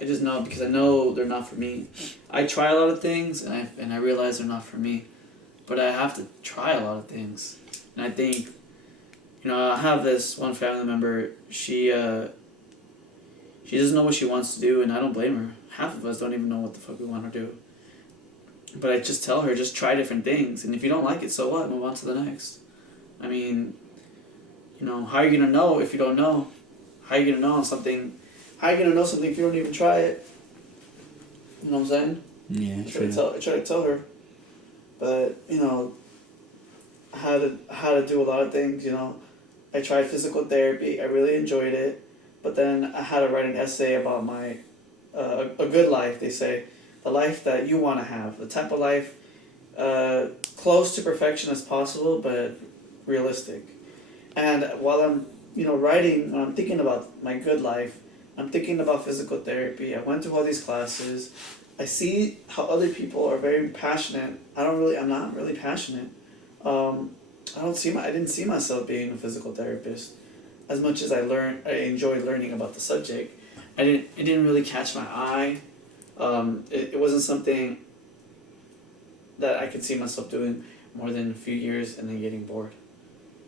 I just know, because I know they're not for me. I try a lot of things, and I realize they're not for me. But I have to try a lot of things. And I think, I have this one family member, she doesn't know what she wants to do, and I don't blame her. Half of us don't even know what the fuck we want to do. But I just tell her, just try different things. And if you don't like it, so what? Move on to the next. How are you going to know if you don't know? How are you going to know something? How are you gonna know something if you don't even try it? You know what I'm saying? Yeah. I try to tell her, but I had to do a lot of things. I tried physical therapy. I really enjoyed it, but then I had to write an essay about my a good life. They say the life that you want to have, the type of life close to perfection as possible, but realistic. And while I'm writing, when I'm thinking about my good life, I'm thinking about physical therapy. I went to all these classes. I see how other people are very passionate. I'm not really passionate. I didn't see myself being a physical therapist. As much as I enjoyed learning about the subject, it didn't really catch my eye. It wasn't something that I could see myself doing more than a few years and then getting bored.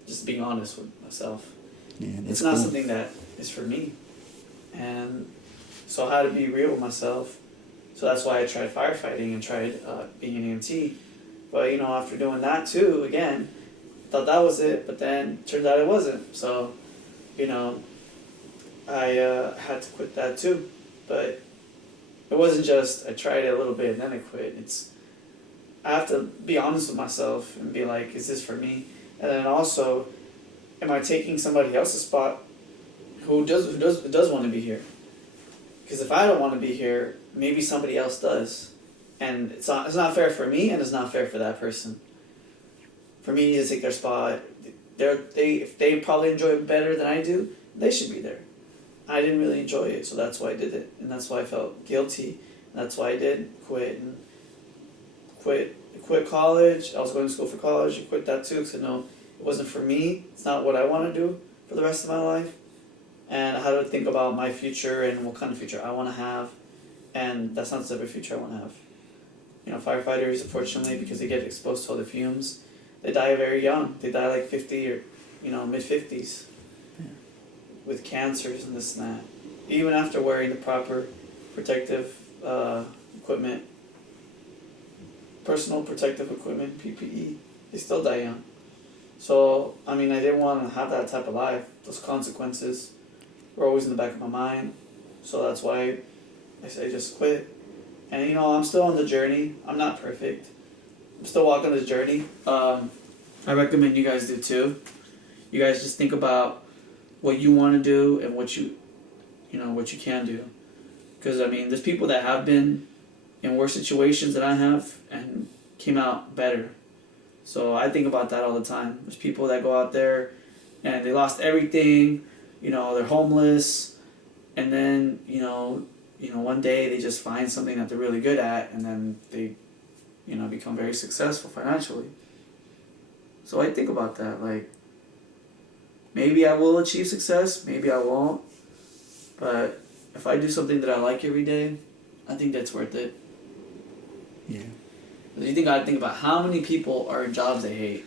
Just being honest with myself. Yeah, it's not something that is for me. And so I had to be real with myself. So that's why I tried firefighting and tried being an EMT. But after doing that too, again, thought that was it, but then turned out it wasn't. So, I had to quit that too. But it wasn't just I tried it a little bit and then I quit. I have to be honest with myself and be like, is this for me? And then also, am I taking somebody else's spot who does want to be here? Because if I don't want to be here, maybe somebody else does, and it's not fair for me, and it's not fair for that person. For me to take their spot, if they probably enjoy it better than I do, they should be there. I didn't really enjoy it, so that's why I did it, and that's why I felt guilty, and that's why I did quit college. I was going to school for college. I quit that too because I know it wasn't for me. It's not what I want to do for the rest of my life. and how to think about my future and what kind of future I want to have, and that's not the type of future I want to have. You know, firefighters, unfortunately, because they get exposed to all the fumes, they die very young. They die like 50 or, you know, mid-50s with cancers and this and that. Even after wearing the proper protective equipment, personal protective equipment, PPE, they still die young. So, I mean, I didn't want to have that type of life. Those consequences were always in the back of my mind. So that's why I just quit. And, you know, I'm still on the journey. I'm not perfect. I'm still walking this journey. I recommend you guys do too. You guys just think about what you want to do and what you can do. Because, I mean, there's people that have been in worse situations than I have and came out better. So I think about that all the time. There's people that go out there and they lost everything, you know, they're homeless, and then, you know, one day they just find something that they're really good at, and then they, you know, become very successful financially. So I think about that, like, maybe I will achieve success, maybe I won't, but if I do something that I like every day, I think that's worth it. Yeah. You think I think about how many people are in jobs they hate.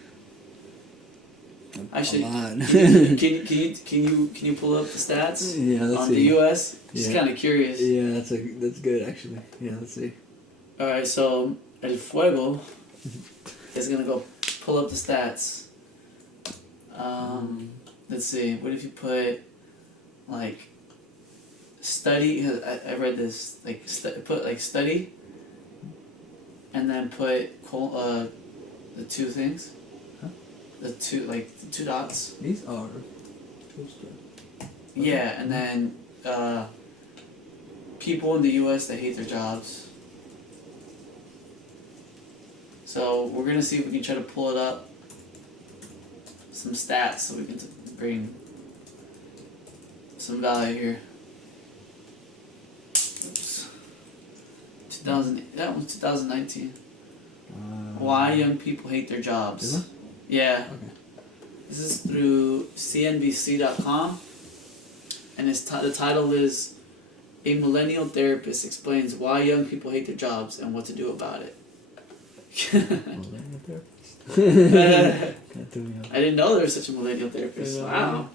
Actually, a lot. can you pull up the stats? Yeah, let's on see. the U.S.? Just Yeah. kind of curious. Yeah, that's good actually. Yeah, let's see. All right, so El Fuego is gonna go pull up the stats. Let's see. What if you put like study? I read this like put like study, and then put the two things. Huh? The two dots. These are. Yeah, and then people in the U.S. that hate their jobs. So we're gonna see if we can try to pull it up. Some stats so we can bring some value here. Oops. 2019. Why young people hate their jobs. Is it? Yeah. Okay. This is through CNBC.com, and the title is "A Millennial Therapist Explains Why Young People Hate Their Jobs and What to Do About It." Millennial therapist. I didn't know there was such a millennial therapist. Wow.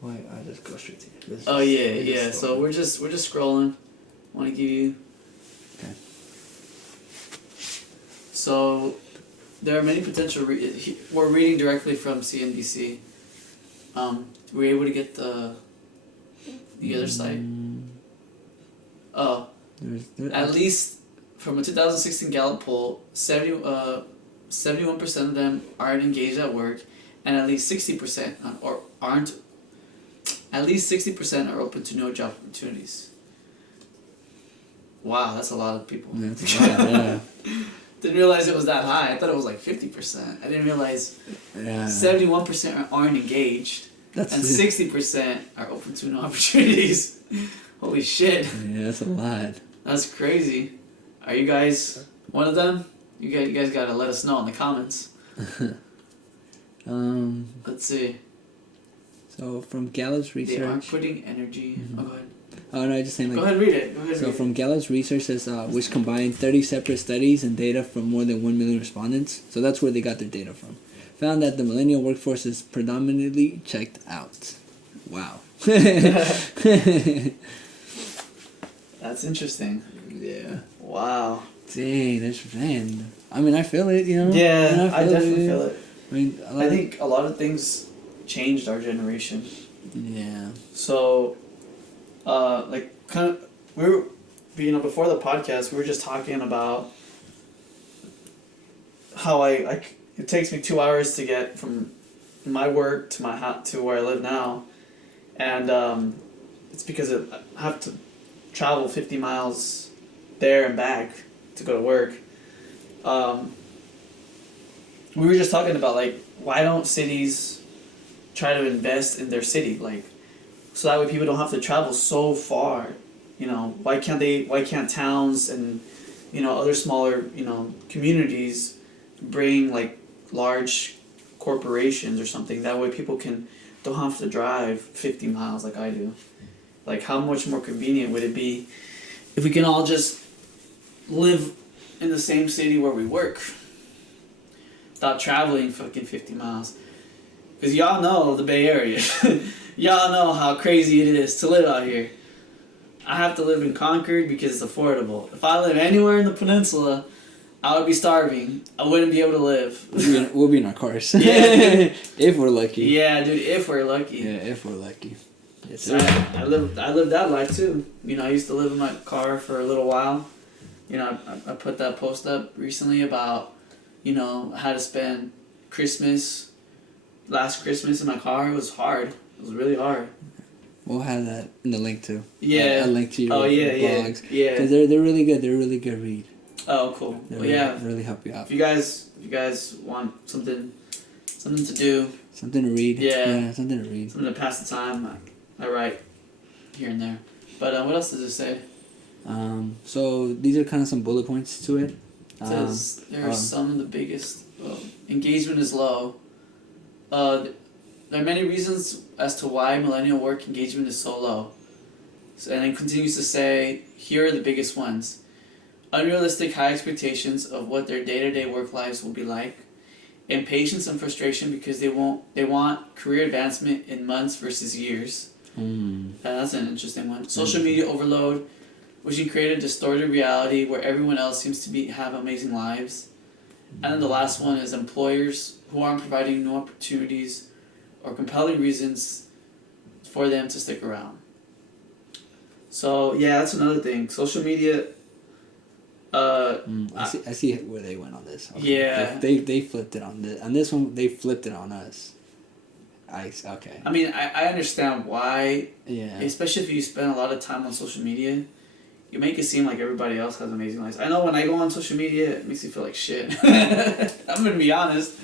Why I just go straight to you. Oh yeah. So we're just scrolling. Want to give you. Okay. So, there are many potential. We're reading directly from CNBC. Were you able to get the other site? Oh, at least from a 2016 Gallup poll, 71% of them aren't engaged at work, and at least 60% aren't. At least 60% are open to no job opportunities. Wow, that's a lot of people. That's a lot, yeah. Didn't realize it was that high. I thought it was like 50%. I didn't realize 71% aren't engaged, and 60% are open to no opportunities. Holy shit. Yeah, that's a lot. That's crazy. Are you guys one of them? You guys gotta let us know in the comments. Let's see. So from Gallup's research, they aren't putting energy. Mm-hmm. Oh, go ahead. Oh no, I just saying like. Go ahead, read it. So from Gallup's research says which combined 30 separate studies and data from more than 1 million respondents. So that's where they got their data from. Found that the millennial workforce is predominantly checked out. Wow. That's interesting. Yeah. Wow. Dang, that's man. I mean, I feel it, you know. Yeah, I definitely feel it. I mean, I think a lot of things changed our generation. Yeah. So, before the podcast, we were just talking about how it takes me 2 hours to get from my work to my house to where I live now, and it's because I have to travel 50 miles there and back to go to work. We were just talking about like, why don't cities try to invest in their city, like, so that way people don't have to travel so far. You know, why can't towns and, you know, other smaller, you know, communities bring like large corporations or something, that way people can don't have to drive 50 miles like I do. Like, how much more convenient would it be if we can all just live in the same city where we work without traveling fucking 50 miles? Because y'all know the Bay Area. Y'all know how crazy it is to live out here. I have to live in Concord because it's affordable. If I live anywhere in the peninsula, I would be starving. I wouldn't be able to live. We'll be in our cars. Yeah. If we're lucky. Yeah, dude, if we're lucky. Yeah, if we're lucky. Yes, So I lived that life too. You know, I used to live in my car for a little while. You know, I put that post up recently about, you know, how to spend last Christmas in my car. It was hard. It was really hard. We'll have that in the link too. Yeah. A link to your blogs. Yeah. Because they're really good. They're a really good read. Oh, cool. They really help you out. If you guys want something to do, something to read. Yeah. Something to read. Something to pass the time. I write here and there. But what else does it say? So these are kind of some bullet points to it. It says there are some of the biggest. Engagement is low. There are many reasons as to why millennial work engagement is so low. And it continues to say, here are the biggest ones. Unrealistic high expectations of what their day-to-day work lives will be like. Impatience and frustration because they want career advancement in months versus years. That's an interesting one. Social media overload, which can create a distorted reality where everyone else seems to have amazing lives. And then the last one is employers who aren't providing new opportunities or compelling reasons for them to stick around. So yeah, that's another thing. Social media. I see where they went on this. Okay. Yeah. They flipped it on this. On this one, they flipped it on us. Okay. I mean, I understand why. Yeah. Especially if you spend a lot of time on social media, you make it seem like everybody else has amazing lives. I know when I go on social media, it makes me feel like shit. I'm gonna be honest.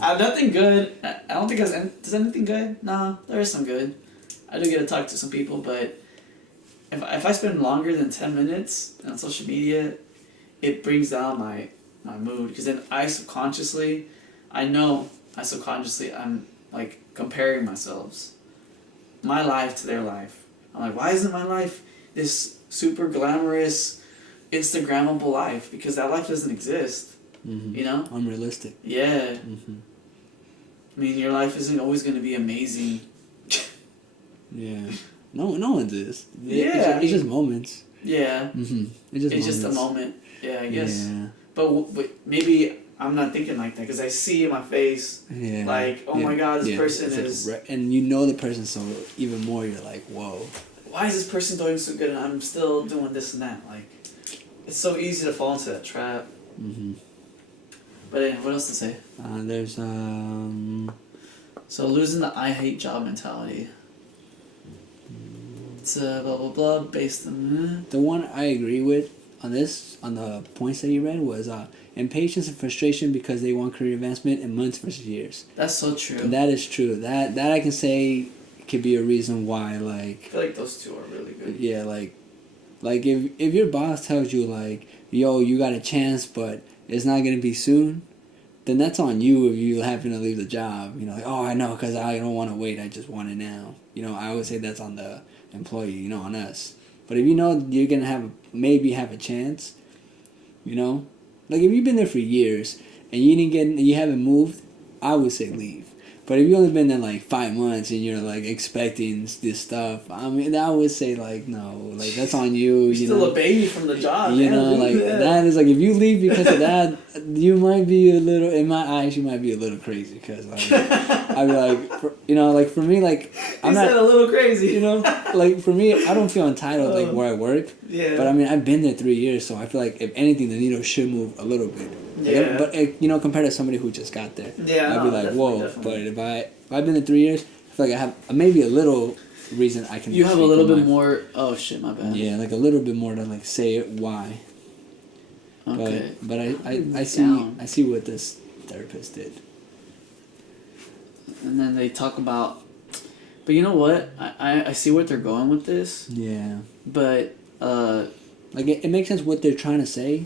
I have nothing good. I don't think there's anything good. No, there is some good. I do get to talk to some people, but if I spend longer than 10 minutes on social media, it brings down my mood, because then I know I'm like comparing my life to their life. I'm like, why isn't my life this super glamorous, Instagrammable life? Because that life doesn't exist. You know? Unrealistic. Yeah. I mean, your life isn't always going to be amazing. Yeah. No one's is. Yeah. It's just moments. Yeah. It's just a moment. Yeah, I guess. Yeah. But maybe I'm not thinking like that, because I see in my face, like, oh my God, this person is... and you know the person, so even more you're like, whoa. Why is this person doing so good and I'm still doing this and that? Like, it's so easy to fall into that trap. But anyway, what else to say? There's So losing the I hate job mentality. It's blah blah blah based on... The one I agree with on the points that you read was impatience and frustration because they want career advancement in months versus years. That's so true. And that is true. That I can say could be a reason why, like... I feel like those two are really good. Yeah, like if your boss tells you, like, yo, you got a chance, but it's not going to be soon, then that's on you if you happen to leave the job. You know, like, oh, I know, because I don't want to wait, I just want it now. You know, I would say that's on the employee, you know, on us. But if you know you're going to maybe have a chance, you know, like if you've been there for years and you haven't moved, I would say leave. But if you've only been there like 5 months and you're like expecting this stuff, I mean, I would say like no, like that's on you. You're still a baby from the job. You know, like that is like if you leave because of that, you might be a little, in my eyes, you might be a little crazy, because like I'd be like, for me, like I'm not a little crazy. You know, like for me, I don't feel entitled like where I work. Yeah. But I mean, I've been there 3 years, so I feel like if anything, the needle should move a little bit. Yeah. But you know, compared to somebody who just got there, yeah, I'd be like, whoa. Definitely. But if I've been there 3 years, I feel like I have maybe a little reason I can. You have a little bit more. Oh shit, my bad. Yeah, like a little bit more to like say it why. Okay. But I see what this therapist did. And then they talk about, but you know what? I see what they're going with this. Yeah. But like it makes sense what they're trying to say.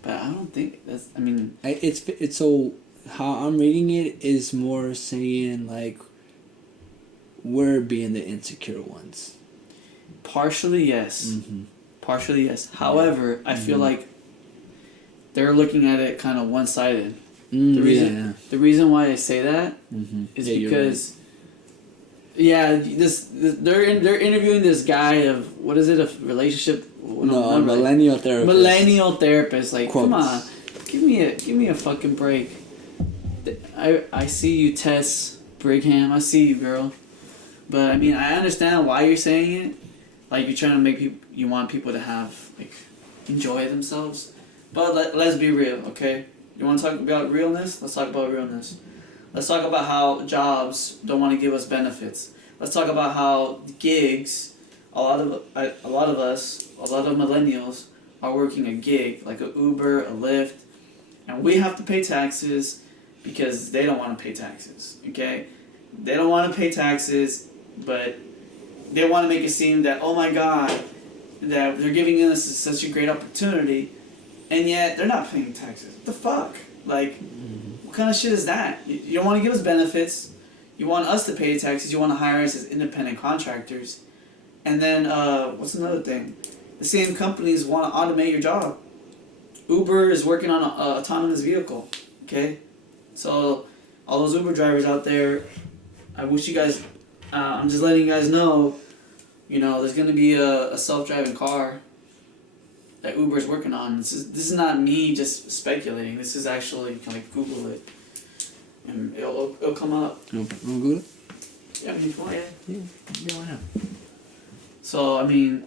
But I don't think that's... I mean... It's so... How I'm reading it is more saying, like... we're being the insecure ones. Partially, yes. Mm-hmm. Partially, yes. However, I feel like they're looking at it kind of one-sided. The reason why I say that is because they're interviewing this guy of, what is it, a relationship? No, millennial therapist. Millennial therapist. Like, Quotes. come on, give me a fucking break. I see you, Tess Brigham. I see you, girl. But I mean, I understand why you're saying it. Like, you're trying to make people, you want people to have, like, enjoy themselves. But let's be real, okay? You want to talk about realness? Let's talk about realness. Let's talk about how jobs don't want to give us benefits. Let's talk about how gigs, a lot of us, a lot of millennials are working a gig, like a Uber, a Lyft, and we have to pay taxes because they don't want to pay taxes, okay? They don't want to pay taxes, but they want to make it seem that, oh my God, that they're giving us such a great opportunity, and yet they're not paying taxes. What the fuck? Like, what kind of shit is that? You don't want to give us benefits. You want us to pay taxes. You want to hire us as independent contractors. And then, what's another thing? The same companies want to automate your job. Uber is working on an autonomous vehicle, okay? So, all those Uber drivers out there, I wish you guys, I'm just letting you guys know, there's going to be a self-driving car that Uber is working on. This is not me just speculating. This is actually, you can like Google it, and it'll come up. Google it? Yeah, I mean, if you want, Yeah, why not? So I mean,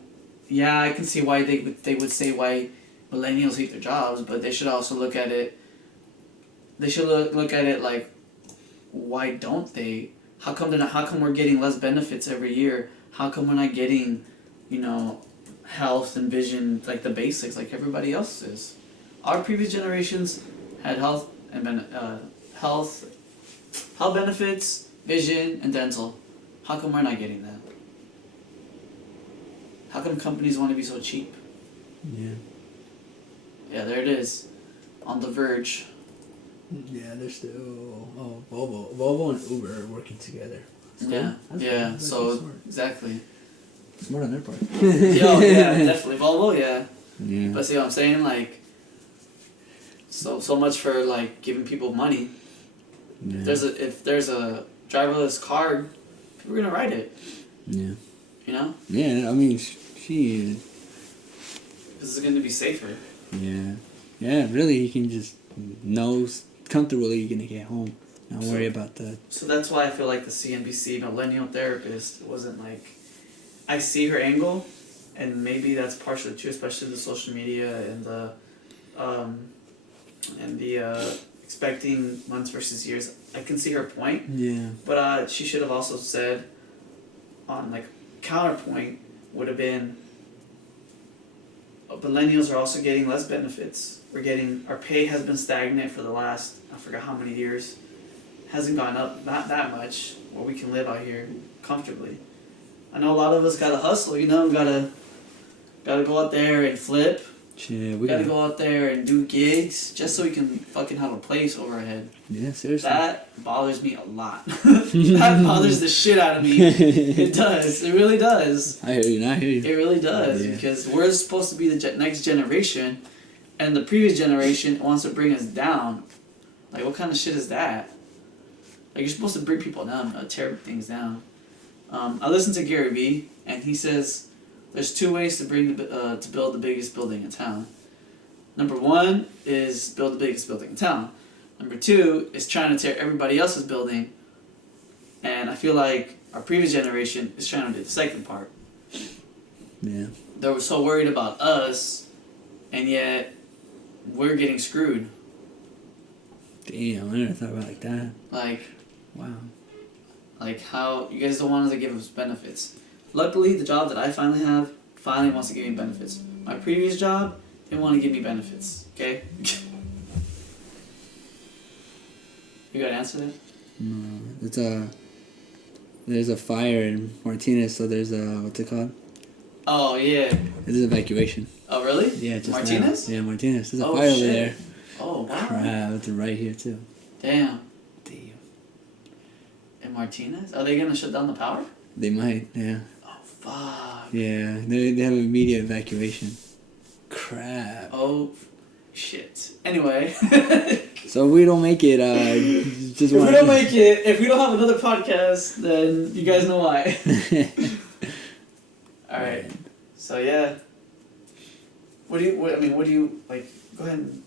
yeah, I can see why they would say why millennials hate their jobs, but they should also look at it. They should look at it like, why don't they? How come they're not? How come we're getting less benefits every year? How come we're not getting, health and vision, like the basics, like everybody else is? Our previous generations had health benefits, vision, and dental. How come we're not getting that? How come companies want to be so cheap? Yeah. Yeah, there it is, on the verge. Yeah, they're still Volvo and Uber are working together. That's so smart. Exactly. Smart on their part. Yeah, definitely Volvo, yeah. Yeah. But see what I'm saying, like, so much for like giving people money. Yeah. If there's a driverless car, people are gonna ride it. Yeah. Yeah, I mean, she. This is gonna be safer. Yeah. Yeah, really, you can just know comfortably you're gonna get home. Not worry about that. So that's why I feel like the CNBC millennial therapist wasn't like. I see her angle, and maybe that's partially true, especially the social media and the expecting months versus years. I can see her point. Yeah. But she should have also said, on like counterpoint, would have been. Millennials are also getting less benefits. Our pay has been stagnant for the last, I forgot how many years. Hasn't gone up not that much where we can live out here comfortably. I know a lot of us gotta hustle, gotta go out there and flip. Yeah, we gotta go out there and do gigs just so we can fucking have a place over our head. Yeah, seriously. That bothers me a lot. That bothers the shit out of me. It does. It really does. I hear you. It really does, because we're supposed to be the next generation, and the previous generation wants to bring us down. Like, what kind of shit is that? Like, you're supposed to bring people down, tear things down. I listened to Gary Vee, and he says there's two ways to build the biggest building in town. Number one is build the biggest building in town. Number two is trying to tear everybody else's building. And I feel like our previous generation is trying to do the second part. Yeah. They were so worried about us, and yet we're getting screwed. Damn, I never thought about it like that. Like, wow. Like, how you guys don't want to give us benefits. Luckily, the job that I finally have finally wants to give me benefits. My previous job didn't want to give me benefits. Okay? You got to answer that? No, there's a fire in Martinez, so there's what's it called? Oh, yeah. It's evacuation. Oh, really? Yeah, just Martinez? Now. Yeah, Martinez. There's a fire over there. Oh, wow. Crap, it's right here, too. Damn. And Martinez? Are they gonna shut down the power? They might, yeah. Oh fuck. Yeah, they have immediate evacuation. Crap. Oh, shit. Anyway. So if we don't make it, just if we don't make it, if we don't have another podcast, then you guys know why. All right. So yeah. What do you like? Go ahead.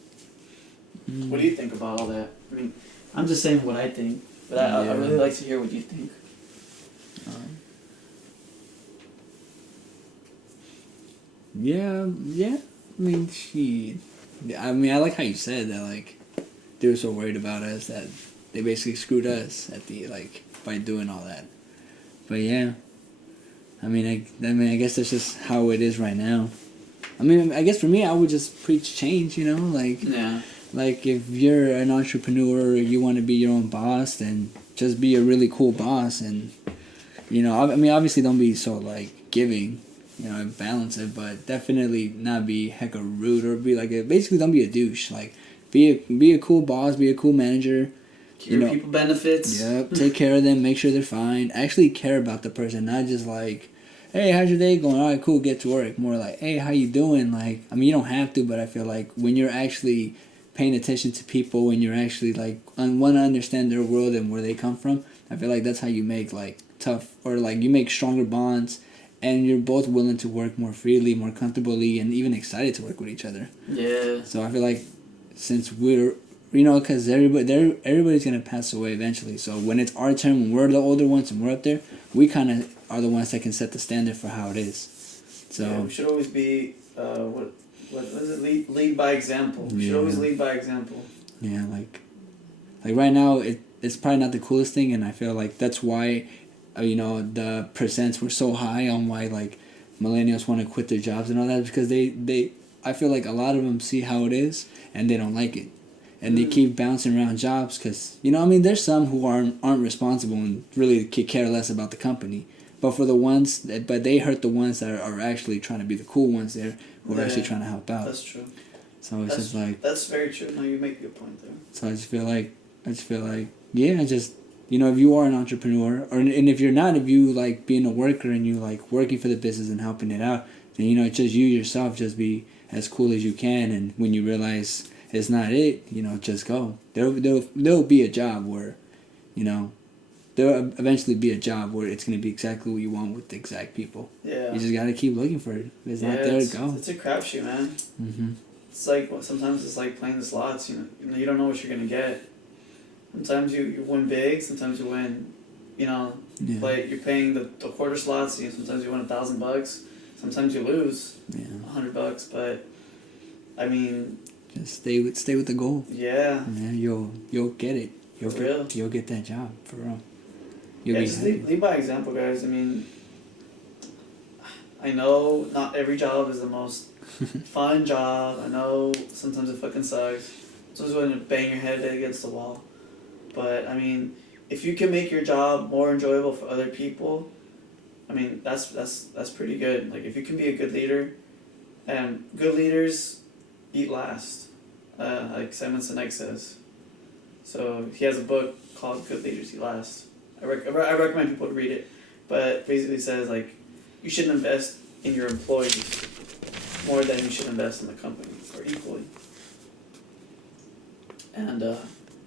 What do you think about all that? I mean, I'm just saying what I think, but I really like to hear what you think. Yeah. I mean, I like how you said that. Like, they were so worried about us that they basically screwed us at the by doing all that. But yeah, I mean, I guess that's just how it is right now. I mean, I guess for me, I would just preach change. Yeah. Like if you're an entrepreneur or you want to be your own boss, then just be a really cool boss, and I mean, obviously don't be so giving, balance it, but definitely not be hecka rude or be basically don't be a douche. Like, be a cool boss, be a cool manager. Give your people benefits. Yep, take care of them, make sure they're fine. Actually care about the person, not just hey, how's your day going? All right, cool, get to work. More hey, how you doing? I mean, you don't have to, but I feel like when you're actually paying attention to people, when you're actually want to understand their world and where they come from, I feel like that's how you make tough or you make stronger bonds, and you're both willing to work more freely, more comfortably, and even excited to work with each other. Yeah. So I feel like since we're because everybody's gonna pass away eventually. So when it's our turn, when we're the older ones and we're up there, we kind of are the ones that can set the standard for how it is. So yeah, we should always be what is it? Lead by example. We should always lead by example. Yeah, like right now it's probably not the coolest thing, and I feel like that's why the percents were so high on why millennials want to quit their jobs and all that, because they I feel like a lot of them see how it is and they don't like it. And they keep bouncing around jobs because, I mean, there's some who aren't responsible and really could care less about the company. But for the ones but they hurt the ones that are actually trying to be the cool ones there, who are actually trying to help out. That's true. So it's just that's very true. No, you make a good point there. So I just feel like if you are an entrepreneur, and if you're not, if you like being a worker and you like working for the business and helping it out, then just you yourself just be as cool as you can, and when you realize it's not it, just go. There'll be a job where, there'll eventually be a job where it's going to be exactly what you want with the exact people. Yeah. You just got to keep looking for it. If it's not there, go. It's a crapshoot, man. Mm-hmm. It's sometimes it's like playing the slots, you don't know what you're going to get. Sometimes you win big, sometimes you win, you're paying the quarter slots, sometimes you win $1,000, sometimes you lose $100, but, I mean... Just stay with the goal. Yeah. And you'll get it. You'll get that job for real. Just lead by example, guys. I mean, I know not every job is the most fun job. I know sometimes it fucking sucks. Sometimes when you bang your head against the wall. But I mean, if you can make your job more enjoyable for other people, I mean that's pretty good. Like if you can be a good leader, and good leaders eat last. Like Simon Sinek says. So he has a book called Good Leaders Eat Last. I recommend people to read it. But basically says you should invest in your employees more than you should invest in the company, or equally. And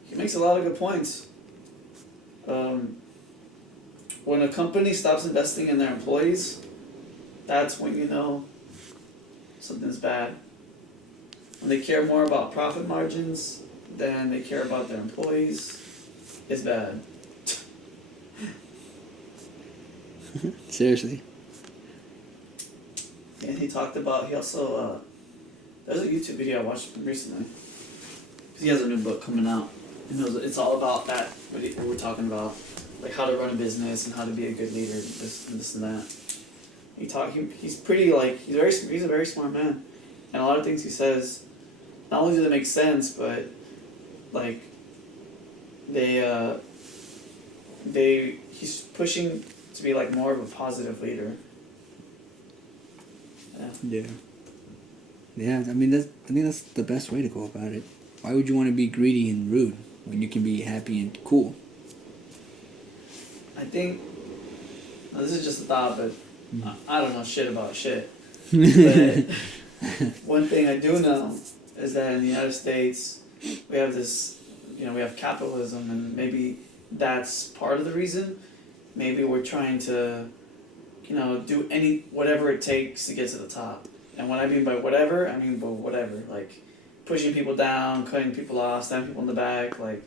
he makes a lot of good points. When a company stops investing in their employees, that's when you know something's bad. When they care more about profit margins than they care about their employees, it's bad. Seriously. And he also, there's a YouTube video I watched recently. Because he has a new book coming out. And it's all about that, what we're talking about. Like how to run a business and how to be a good leader, this and that. He's pretty, he's a very smart man. And a lot of things he says, not only do they make sense, but he's pushing to be more of a positive leader. Yeah. I think that's the best way to go about it. Why would you want to be greedy and rude when you can be happy and cool? I think, now this is just a thought, but I don't know shit about shit. But one thing I do know is that in the United States, we have this, we have capitalism, and maybe that's part of the reason. Maybe we're trying to, do whatever it takes to get to the top. And what I mean by whatever, I mean by whatever, like pushing people down, cutting people off, stabbing people in the back, like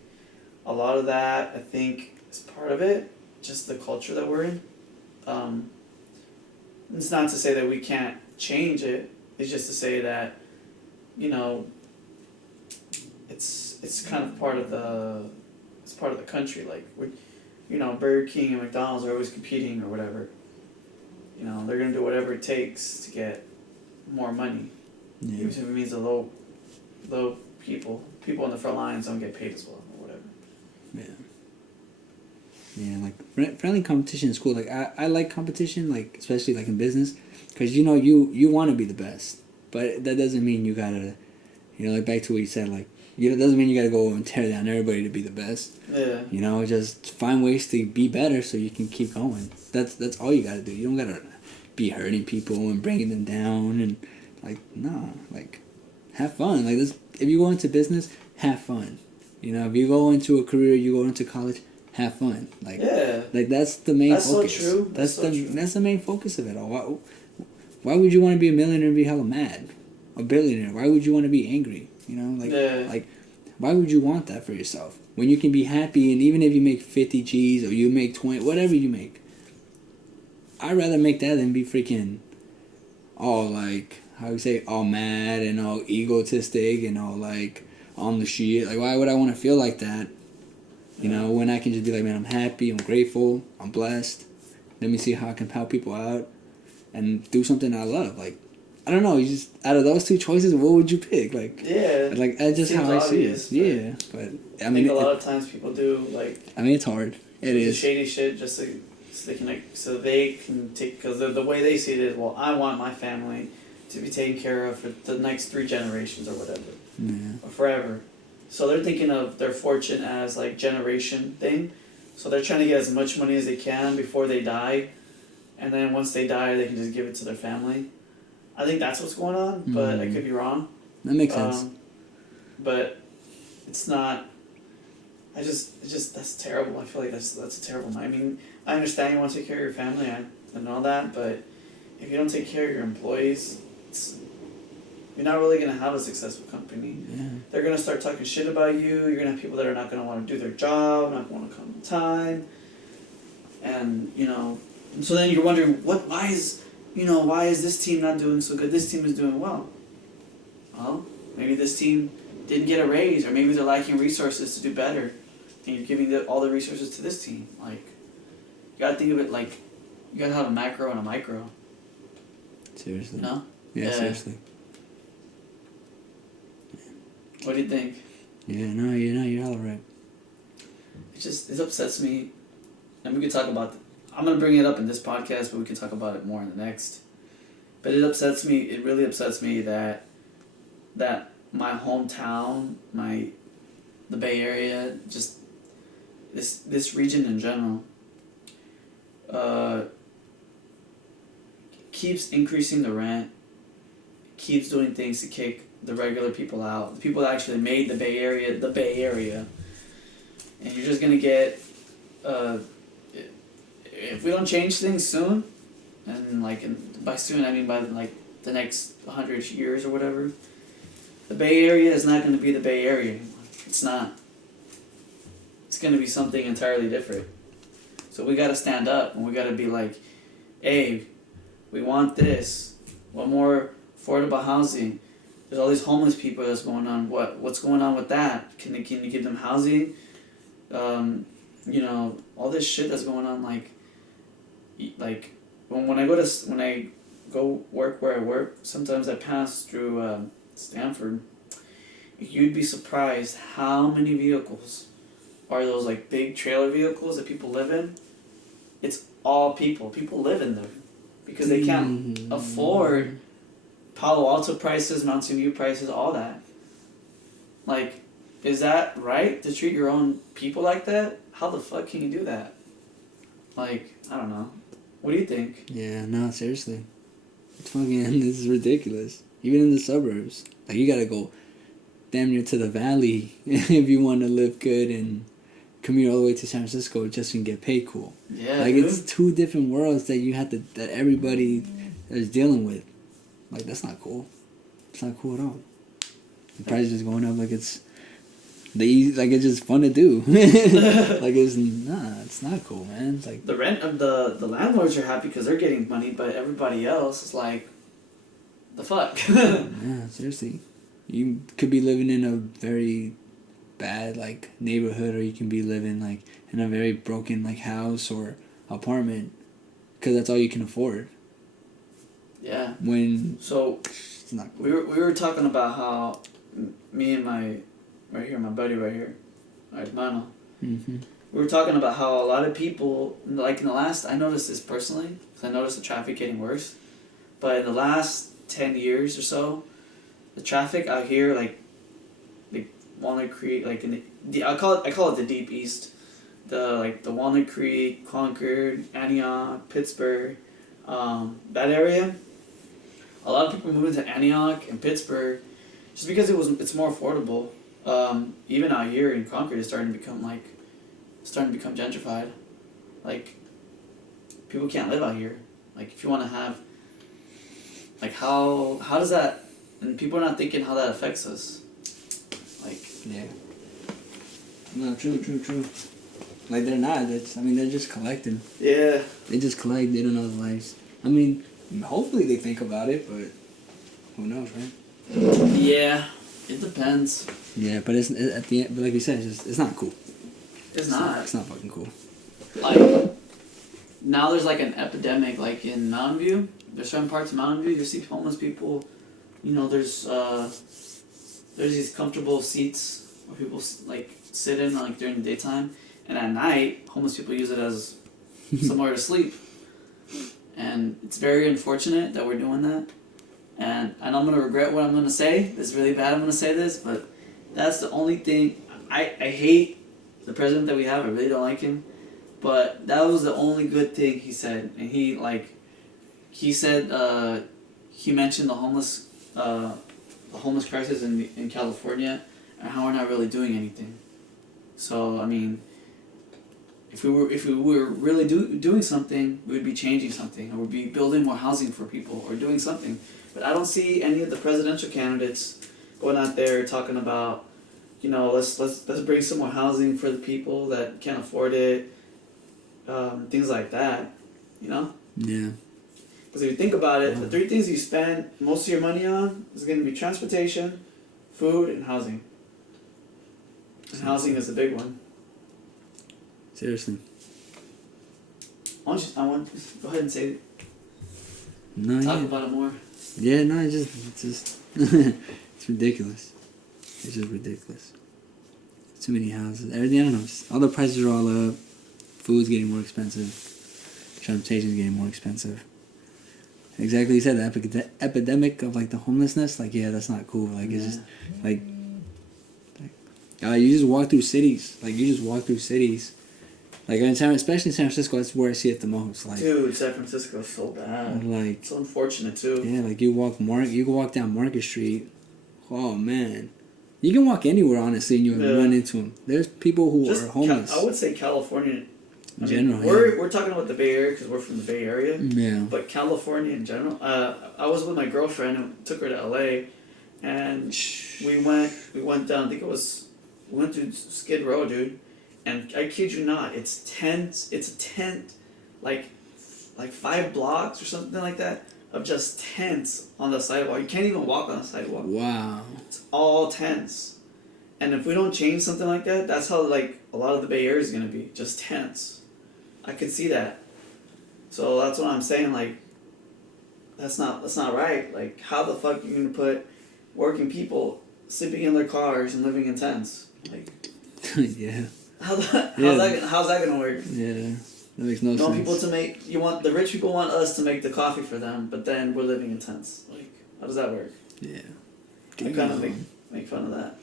a lot of that, I think, is part of it, just the culture that we're in. It's not to say that we can't change it, it's just to say that, it's kind of part of the country, like, Burger King and McDonald's are always competing or whatever. They're going to do whatever it takes to get more money. Yeah. Even if it means the low people on the front lines don't get paid as well or whatever. Yeah. Yeah, like friendly competition is cool. Like I like competition, like especially like in business, because you want to be the best, but that doesn't mean you gotta, like back to what you said, like it doesn't mean you gotta go and tear down everybody to be the best. Yeah. Just find ways to be better so you can keep going. That's all you gotta do. You don't gotta be hurting people and bringing them down and have fun. Like this, if you go into business, have fun. If you go into a career, you go into college, have fun. Like that's the main focus. So true. That's the main focus of it all. Why would you want to be a millionaire and be hella mad? A billionaire. Why would you want to be angry? Why would you want that for yourself when you can be happy? And even if you make 50 G's or you make 20, whatever you make, I'd rather make that than be freaking all all mad and all egotistic and all on the shit. Like, why would I want to feel like that? When I can just be like, man, I'm happy, I'm grateful, I'm blessed. Let me see how I can help people out and do something I love. Like, I don't know. You just out of those two choices, what would you pick? That's just how I see it. Yeah, but I think a lot of times people do it's hard. It is shady shit just so they can take, because the way they see it is, well, I want my family to be taken care of for the next 3 generations or whatever, or forever. So they're thinking of their fortune as generation thing. So they're trying to get as much money as they can before they die, and then once they die, they can just give it to their family. I think that's what's going on, but I could be wrong. That makes sense. But it's not. That's terrible. I feel like that's a terrible. I mean, I understand you want to take care of your family and all that, but if you don't take care of your employees, you're not really going to have a successful company. Yeah. They're going to start talking shit about you. You're going to have people that are not going to want to do their job, not want to come on time. And, so then you're wondering, why is this team not doing so good? This team is doing well. Well, maybe this team didn't get a raise, or maybe they're lacking resources to do better. And you're giving all the resources to this team. You got to think of it you got to have a macro and a micro. Seriously. Yeah. Seriously. What do you think? Yeah, no, you're all right. It upsets me, and we could talk about. I'm gonna bring it up in this podcast, but we can talk about it more in the next. But it upsets me. It really upsets me that my hometown, the Bay Area, just this region in general, keeps increasing the rent, keeps doing things to kick the regular people out, the people that actually made the Bay Area, and you're just gonna get, if we don't change things soon, and by soon I mean by the next 100 years or whatever, the Bay Area is not gonna be the Bay Area anymore. It's not. It's gonna be something entirely different. So we gotta stand up and we gotta be like, hey, we want this. One more affordable housing. There's all these homeless people that's going on. What's going on with that? Can you give them housing? All this shit that's going on. When I go work where I work, sometimes I pass through Stanford. You'd be surprised how many vehicles are those big trailer vehicles that people live in. It's all people. People live in them because they can't afford Palo Alto prices, Mountain View prices, all that. Is that right to treat your own people like that? How the fuck can you do that? Like, I don't know. What do you think? Yeah, no, seriously. It's fucking, this is ridiculous. Even in the suburbs. Like, you gotta go damn near to the valley if you want to live good and commute all the way to San Francisco just to get paid cool. Yeah, like, dude. it's two different worlds that you have to, that everybody is dealing with. Like, that's not cool. It's not cool at all. The price is going up like it's like it's just fun to do. Like, it's not cool, man. It's like the rent of the landlords are happy because they're getting money, but everybody else is like, the fuck. yeah, seriously. You could be living in a very bad like neighborhood, or you can be living like in a very broken like house or apartment because that's all you can afford. Yeah. When so it's not cool. we were talking about how me and my buddy right here, hermano. Mm-hmm. We were talking about how a lot of people, like in the last, I noticed this personally because I noticed the traffic getting worse, but in the last 10 years or so, the traffic out here like Walnut Creek, like in the I call it the Deep East, the Walnut Creek, Concord, Antioch, Pittsburgh, that area. A lot of people moving to Antioch and Pittsburgh, just because it's more affordable. Even out here in Concord, it's starting to become gentrified. Like, people can't live out here. Like, if you want to have, like, how does that, and people are not thinking how that affects us. Like, yeah. No, true. Like, they're not. They're just collecting. yeah. They just collect. They don't know the lives. I mean, hopefully they think about it, but who knows, right? Yeah, it depends. Yeah, but it's at the end. But like you said, it's not cool. It's not. It's not fucking cool. Like, now there's like an epidemic, like in Mountain View. There's certain parts of Mountain View you see homeless people. You know, there's these comfortable seats where people like sit in like during the daytime, and at night homeless people use it as somewhere to sleep. And it's very unfortunate that we're doing that. And I know I'm gonna regret what I'm gonna say. It's really bad. I'm gonna say this, but that's the only thing. I hate the president that we have. I really don't like him. But that was the only good thing he said, and he said he mentioned the homeless crisis in California and how we're not really doing anything. So I mean, if we were really doing something, we would be changing something, or we'd be building more housing for people, or doing something. But I don't see any of the presidential candidates going out there talking about, you know, let's bring some more housing for the people that can't afford it, things like that, you know. Yeah. Because if you think about it, the three things you spend most of your money on is going to be transportation, food, and housing. And housing is a big one. Seriously. Go ahead and say it. No, Talk about it more. Yeah, no, it's just it's ridiculous. It's just ridiculous. Too many houses. Everything, I don't know. All the prices are all up. Food's getting more expensive. Transportation's getting more expensive. Exactly, you said the epidemic of like the homelessness. Like, yeah, that's not cool. Like, it's just like you just walk through cities. Like especially in San Francisco, that's where I see it the most. Like, dude, San Francisco is so bad. Like, so unfortunate too. Yeah, like you can walk down Market Street. Oh man, you can walk anywhere honestly, and you'll run into them. There's people who are homeless. I would say California. In general, we're talking about the Bay Area because we're from the Bay Area. Yeah. But California in general. I was with my girlfriend and took her to LA, and we went down. I think we went to Skid Row, dude. And I kid you not, it's a tent, like 5 blocks or something like that, of just tents on the sidewalk. You can't even walk on the sidewalk. Wow. It's all tents. And if we don't change something like that, that's how like a lot of the Bay Area is gonna be, just tents. I could see that. So that's what I'm saying, like, that's not right. Like, how the fuck are you gonna put working people sleeping in their cars and living in tents? Like, yeah. How's that gonna work? Yeah, that makes no sense. The rich people want us to make the coffee for them, but then we're living in tents. Like, how does that work? Yeah. I kind of make fun of that.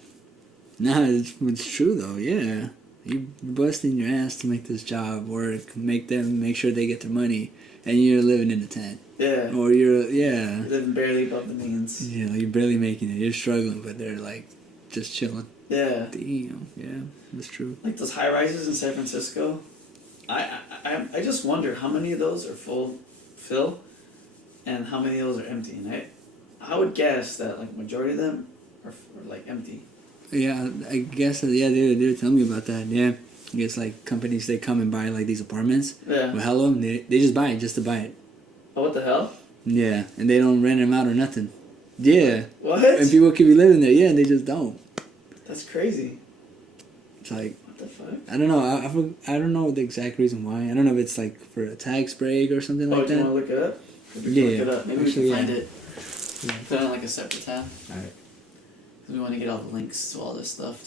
Nah, it's true though. Yeah, You busting your ass to make this job work, make sure they get their money, and you're living in a tent. Yeah. Or you're living barely above the means. Yeah, you're barely making it. You're struggling, but they're like just chilling. Yeah. Damn. Yeah, that's true. Like those high rises in San Francisco. I just wonder how many of those are fill, and how many of those are empty. And I would guess that like majority of them are like empty. Yeah, I guess. Yeah, they were telling me about that. Yeah, I guess like companies, they come and buy like these apartments. Yeah. With hello, they just buy it just to buy it. Oh, what the hell? Yeah, and they don't rent them out or nothing. Yeah. What? And people could be living there. Yeah, and they just don't. That's crazy. It's like, what the fuck? I don't know. I don't know the exact reason why. I don't know if it's like for a tax break or something like that. Oh, do you want to look it up? Yeah. Look it up. Maybe Actually, we can find yeah. it. Put it on like a separate tab. Alright. Because we want to get all the links to all this stuff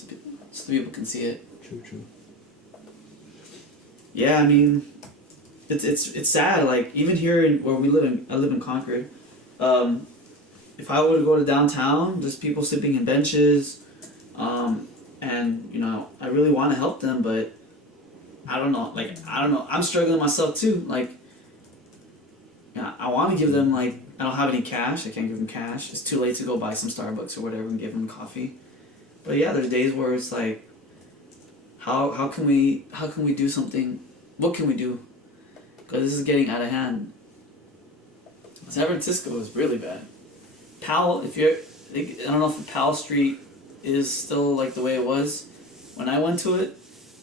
so people can see it. True. Yeah, I mean, it's sad. Like even here where I live in Concord. If I were to go to downtown, there's people sleeping in benches, and I really want to help them, but I don't know. I'm struggling myself too. Like, I want to give them I don't have any cash. I can't give them cash. It's too late to go buy some Starbucks or whatever and give them coffee. But yeah, there's days where it's like, how can we do something? What can we do? Because this is getting out of hand. San Francisco is really bad. Powell, I don't know if Powell Street is still like the way it was when I went to it,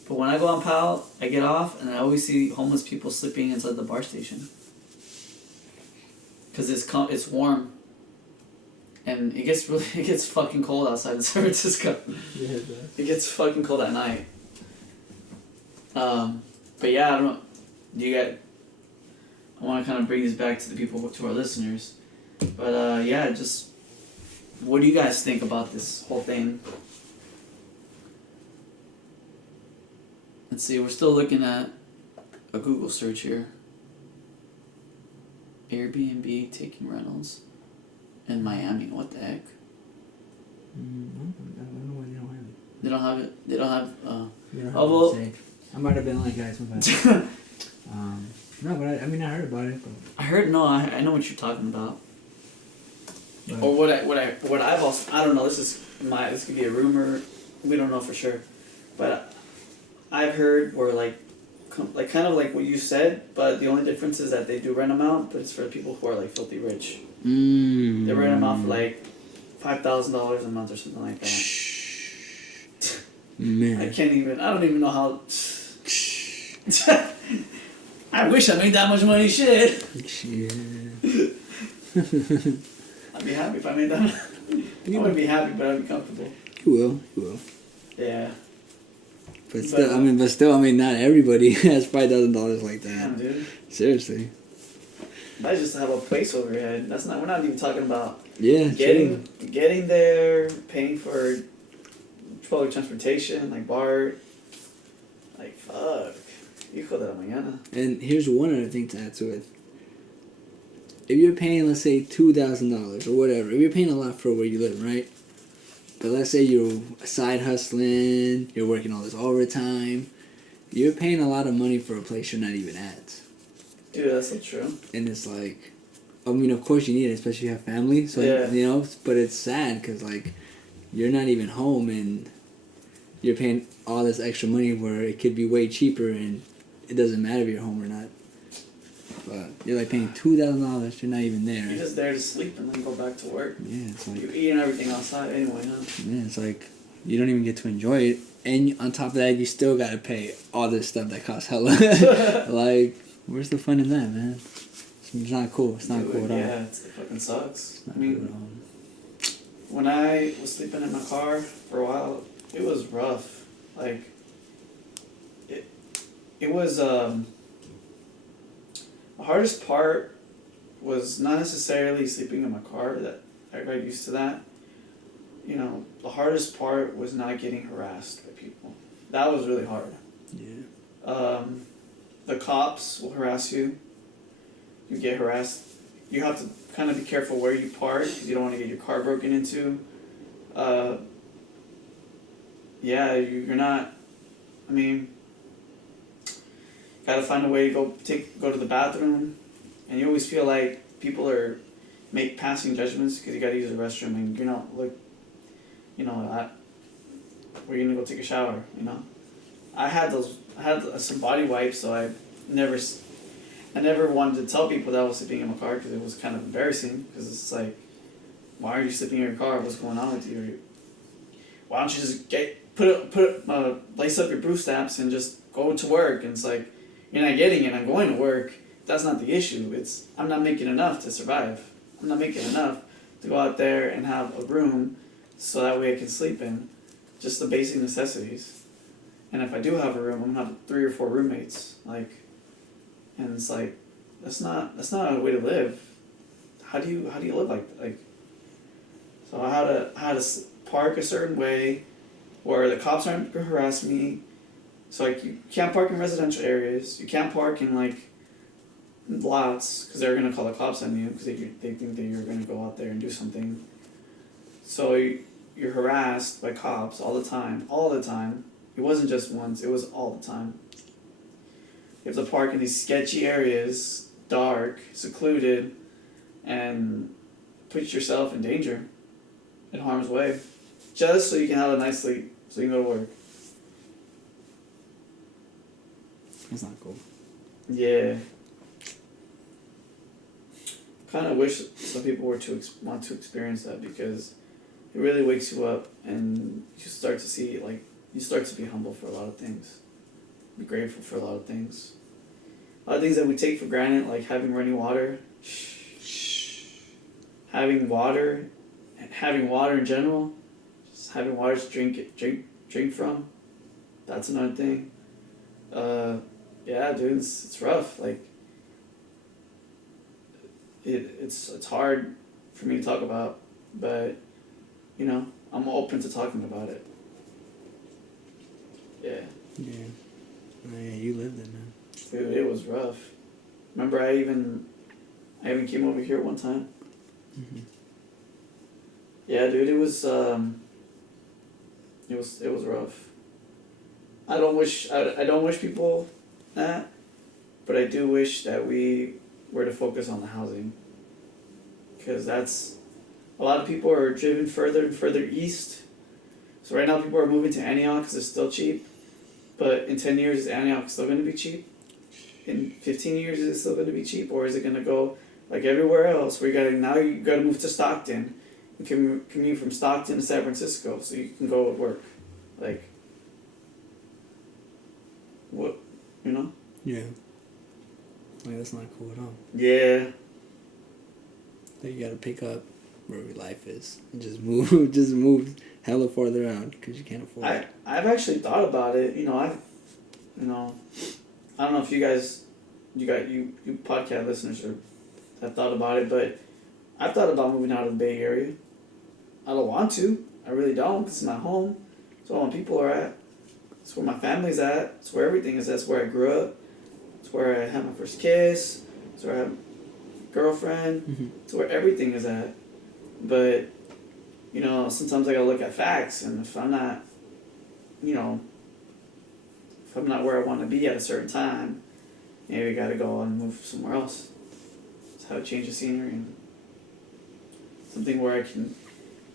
but when I go on Powell, I get off and I always see homeless people sleeping inside the bar station. Cause it's warm, and it gets fucking cold outside in San Francisco. Yeah, it gets fucking cold at night. But yeah, I don't know. I want to kind of bring this back to the people, to our listeners. But yeah, just what do you guys think about this whole thing? Let's see, we're still looking at a Google search here. Airbnb taking rentals in Miami. What the heck? I don't know why they don't have it. They don't have it. They don't have. Well, I might have been like, guys, my bad. No, but I heard about it. But. I know what you're talking about. But. Or what I've also, I don't know. This could be a rumor. We don't know for sure, but I've heard where kind of like what you said, but the only difference is that they do rent them out, but it's for people who are like filthy rich. They rent them out for like $5,000 a month or something like that. Man, I don't even know how. I wish I made that much money. Shit. Yeah. I'd be happy if I made that. I wouldn't be happy, but I'd be comfortable. You will. Yeah. But still, not everybody has $5,000 like that. Damn, dude. Seriously. That's just to have a place over your head. We're not even talking about getting there, paying for public transportation, like BART. Like, fuck. Hijo de la mañana. And here's one other thing to add to it. If you're paying, let's say, $2,000 or whatever, if you're paying a lot for where you live, right? But let's say you're side hustling, you're working all this overtime, you're paying a lot of money for a place you're not even at. Dude, that's so true. And it's like, of course you need it, especially if you have family. So, yeah. But it's sad because, you're not even home and you're paying all this extra money where it could be way cheaper and it doesn't matter if you're home or not. But you're paying $2,000, you're not even there. You're just there to sleep and then go back to work. Yeah, it's like... You're eating everything outside anyway, huh? Yeah, it's like, you don't even get to enjoy it. And on top of that, you still gotta pay all this stuff that costs hella. Where's the fun in that, man? It's not cool. It's not cool at all. Yeah, it fucking sucks. When I was sleeping in my car for a while, it was rough. It was, the hardest part was not necessarily sleeping in my car, that I got used to that. The hardest part was not getting harassed by people. That was really hard. Yeah. The cops will harass you. You get harassed. You have to kind of be careful where you park because you don't want to get your car broken into. Yeah, you're not I mean, gotta find a way to go to the bathroom, and you always feel like people are make passing judgments because you gotta use the restroom, and you're not like, we're gonna go take a shower. I had some body wipes, so I never wanted to tell people that I was sleeping in my car because it was kind of embarrassing. Because it's like, why are you sleeping in your car? What's going on with you? Why don't you just lace up your boot straps and just go to work? And it's like, you're not getting it. I'm going to work. That's not the issue. It's I'm not making enough to survive. I'm not making enough to go out there and have a room so that way I can sleep in. Just the basic necessities. And if I do have a room, I'm gonna have 3 or 4 roommates. And it's like, that's not a way to live. How do you live like? So I had to park a certain way, where the cops aren't gonna harass me. So like, you can't park in residential areas. You can't park in lots because they're gonna call the cops on you because they think that you're gonna go out there and do something. So you're harassed by cops all the time. It wasn't just once, it was all the time. You have to park in these sketchy areas, dark, secluded, and put yourself in danger, in harm's way, just so you can have a nice sleep, so you can go to work. That's not cool. Yeah. Kind of wish some people were to want to experience that, because it really wakes you up, and you start to see, you start to be humble for a lot of things. Be grateful for a lot of things. A lot of things that we take for granted, like having running water. Having water in general. Just having water to drink from. That's another thing. Yeah, dude, it's rough. It's hard for me to talk about, but I'm open to talking about it. Yeah. Yeah. Oh, yeah, you lived it, man. Dude, it was rough. Remember, I even came over here one time. Mm-hmm. Yeah, dude, it was rough. I don't wish people that, but I do wish that we were to focus on the housing, because that's a lot of people are driven further and further east. So right now people are moving to Antioch because it's still cheap, but in 10 years is Antioch still going to be cheap? In 15 years is it still going to be cheap, or is it going to go like everywhere else where you got to move to Stockton and commute from Stockton to San Francisco so you can go and work? What, Yeah. That's not cool at all. Yeah. You gotta pick up where your life is and just move hella farther out because you can't afford it. I've actually thought about it. I don't know if you guys, you podcast listeners have thought about it, but I've thought about moving out of the Bay Area. I don't want to. I really don't, because it's my home. It's where my people are at. It's where my family's at. It's where everything is. That's where I grew up. It's where I had my first kiss. It's where I had a girlfriend. Mm-hmm. It's where everything is at. But, sometimes I gotta look at facts, and if I'm not, where I want to be at a certain time, maybe I gotta go and move somewhere else. Just have a change of scenery and something where I can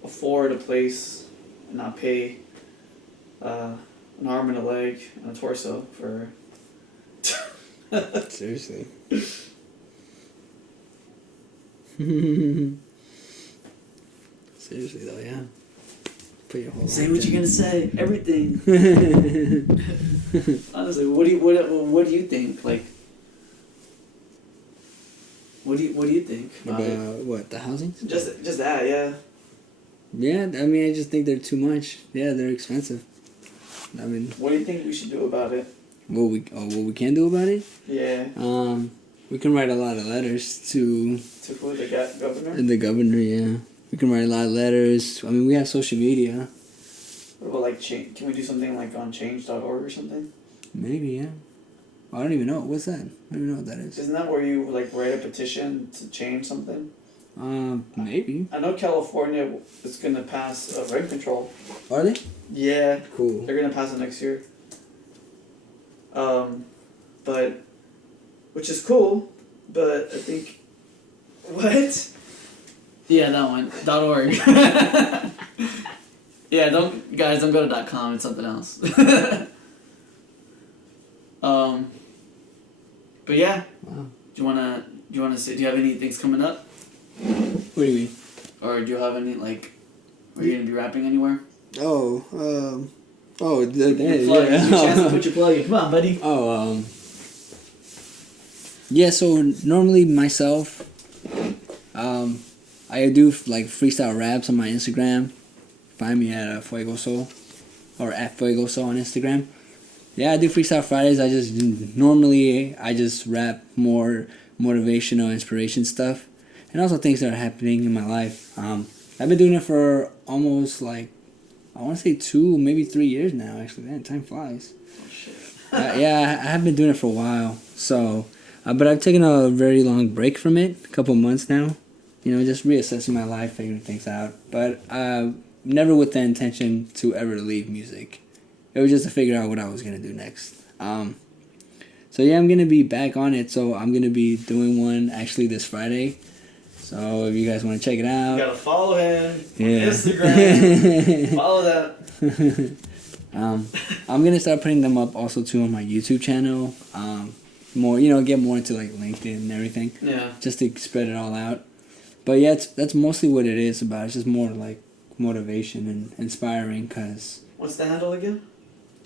afford a place and not pay an arm and a leg and a torso for. Seriously. Seriously though, yeah. Put your whole Say life what in. you're gonna say. Everything. Honestly, what do you think? What do you think about it? What, the housing? Just that, yeah. Yeah, I mean, I just think they're too much. Yeah, they're expensive. I mean, What do you think we should do about it? what we can do about it? Yeah. We can write a lot of letters to To who, the governor? the governor. Yeah, we can write a lot of letters. I mean, we have social media. What about change? Can we do something on change.org or something? Maybe, yeah. I don't even know. What's that? I don't even know what that is. Isn't that where you write a petition to change something? Maybe. I know California is gonna pass rent control. Are they? Yeah. Cool. They're gonna pass it next year. But which is cool. But I think what? Yeah, that one. .org. Yeah, don't go to .com. It's something else. But yeah. Wow. Do you wanna say? Do you have any things coming up? What do you mean? Or do you have any like? Are you gonna be rapping anywhere? Oh, It's your chance to put your plug in. Come on, buddy. Yeah, so normally myself, I do like freestyle raps on my Instagram. Find me at Fuego Soul, or at Fuego Soul on Instagram. Yeah, I do freestyle Fridays. I just rap more motivational, inspiration stuff, and also things that are happening in my life. I've been doing it for almost like, I want to say 2, maybe 3 years now. Actually, man, time flies. Oh shit. Yeah, I have been doing it for a while. So, but I've taken a very long break from it, a couple months now. You know, just reassessing my life, figuring things out. But never with the intention to ever leave music. It was just to figure out what I was gonna do next. So yeah, I'm gonna be back on it. So I'm gonna be doing one actually this Friday. So if you guys want to check it out, You gotta follow him on Instagram. Follow that. I'm gonna start putting them up also too on my YouTube channel. More, get more into like LinkedIn and everything. Yeah. Just to spread it all out. But yeah, that's mostly what it is about. It's just more like motivation and inspiring. Cause What's the handle again?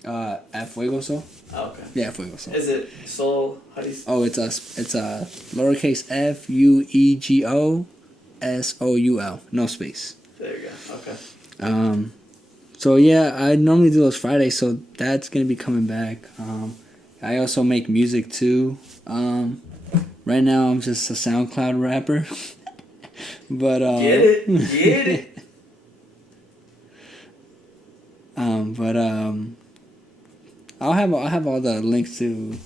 at Fuego Soul. Oh, okay. Yeah, Fuego Soul. Is it Soul? How do you? Oh, it's a lowercase FUEGO SOUL, no space. There you go. Okay. So yeah, I normally do those Fridays, so that's gonna be coming back. I also make music too. Right now I'm just a SoundCloud rapper. But Get it. I'll have all the links in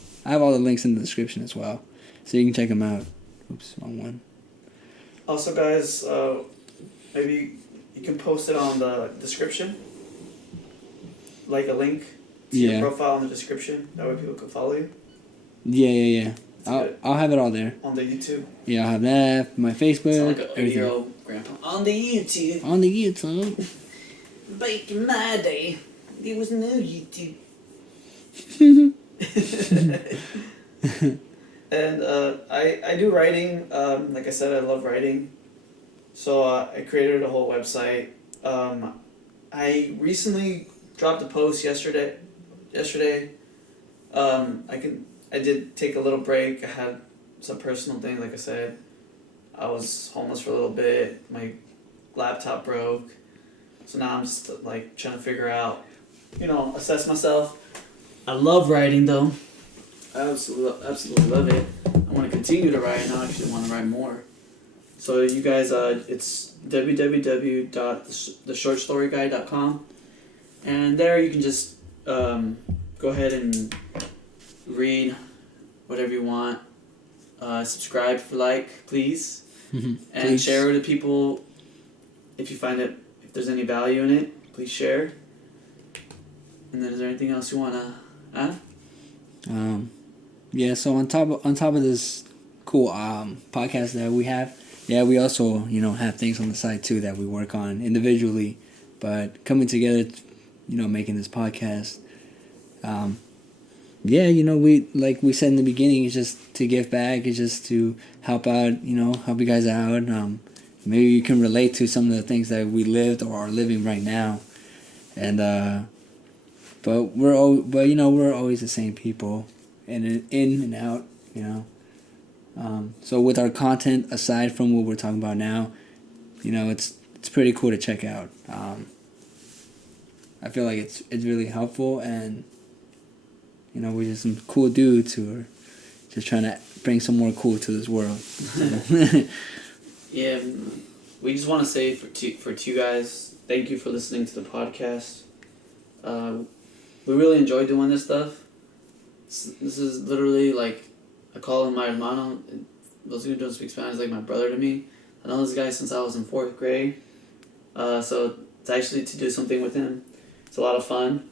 the description as well, so you can check them out. Oops, wrong one. Also, guys, maybe you can post it on the description, like a link to your profile in the description. That way people can follow you. Yeah. I'll have it all there. On the YouTube. Yeah, I'll have that. My Facebook. Sound like a 80-year-old grandpa. On the YouTube. On the YouTube. Back in my day, there was no YouTube. And I do writing. Like I said, I love writing. So I created a whole website. I recently dropped a post yesterday. I did take a little break. I had some personal things, like I said. I was homeless for a little bit. My laptop broke. So now I'm just like trying to figure out, assess myself. I love writing though. I absolutely love it. I want to continue to write, and I actually want to write more. So you guys, it's www.theshortstoryguy.com, and there you can just go ahead and read whatever you want. Subscribe please, and Please. share it with people if you find it. If there's any value in it, please share. And then, is there anything else you wanna add? Yeah. So on top of this cool podcast that we have, we also have things on the side too that we work on individually, but coming together, making this podcast. We, like we said in the beginning, it's just to give back. It's just to help out. Help you guys out. Maybe you can relate to some of the things that we lived or are living right now, and but we're always the same people, in and out. So with our content, aside from what we're talking about now, it's pretty cool to check out. I feel like it's really helpful, and we're just some cool dudes who are just trying to bring some more cool to this world. Yeah, we just want to say for two guys, thank you for listening to the podcast. We really enjoy doing this stuff. This is literally like, I call him my hermano. Those who don't speak Spanish, like my brother to me. I know this guy since I was in 4th grade. So it's actually to do something with him. It's a lot of fun.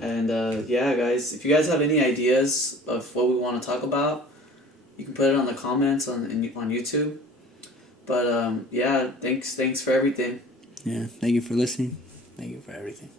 And yeah, guys, if you guys have any ideas of what we want to talk about, you can put it on the comments on YouTube. But yeah, thanks for everything. Yeah, thank you for listening. Thank you for everything.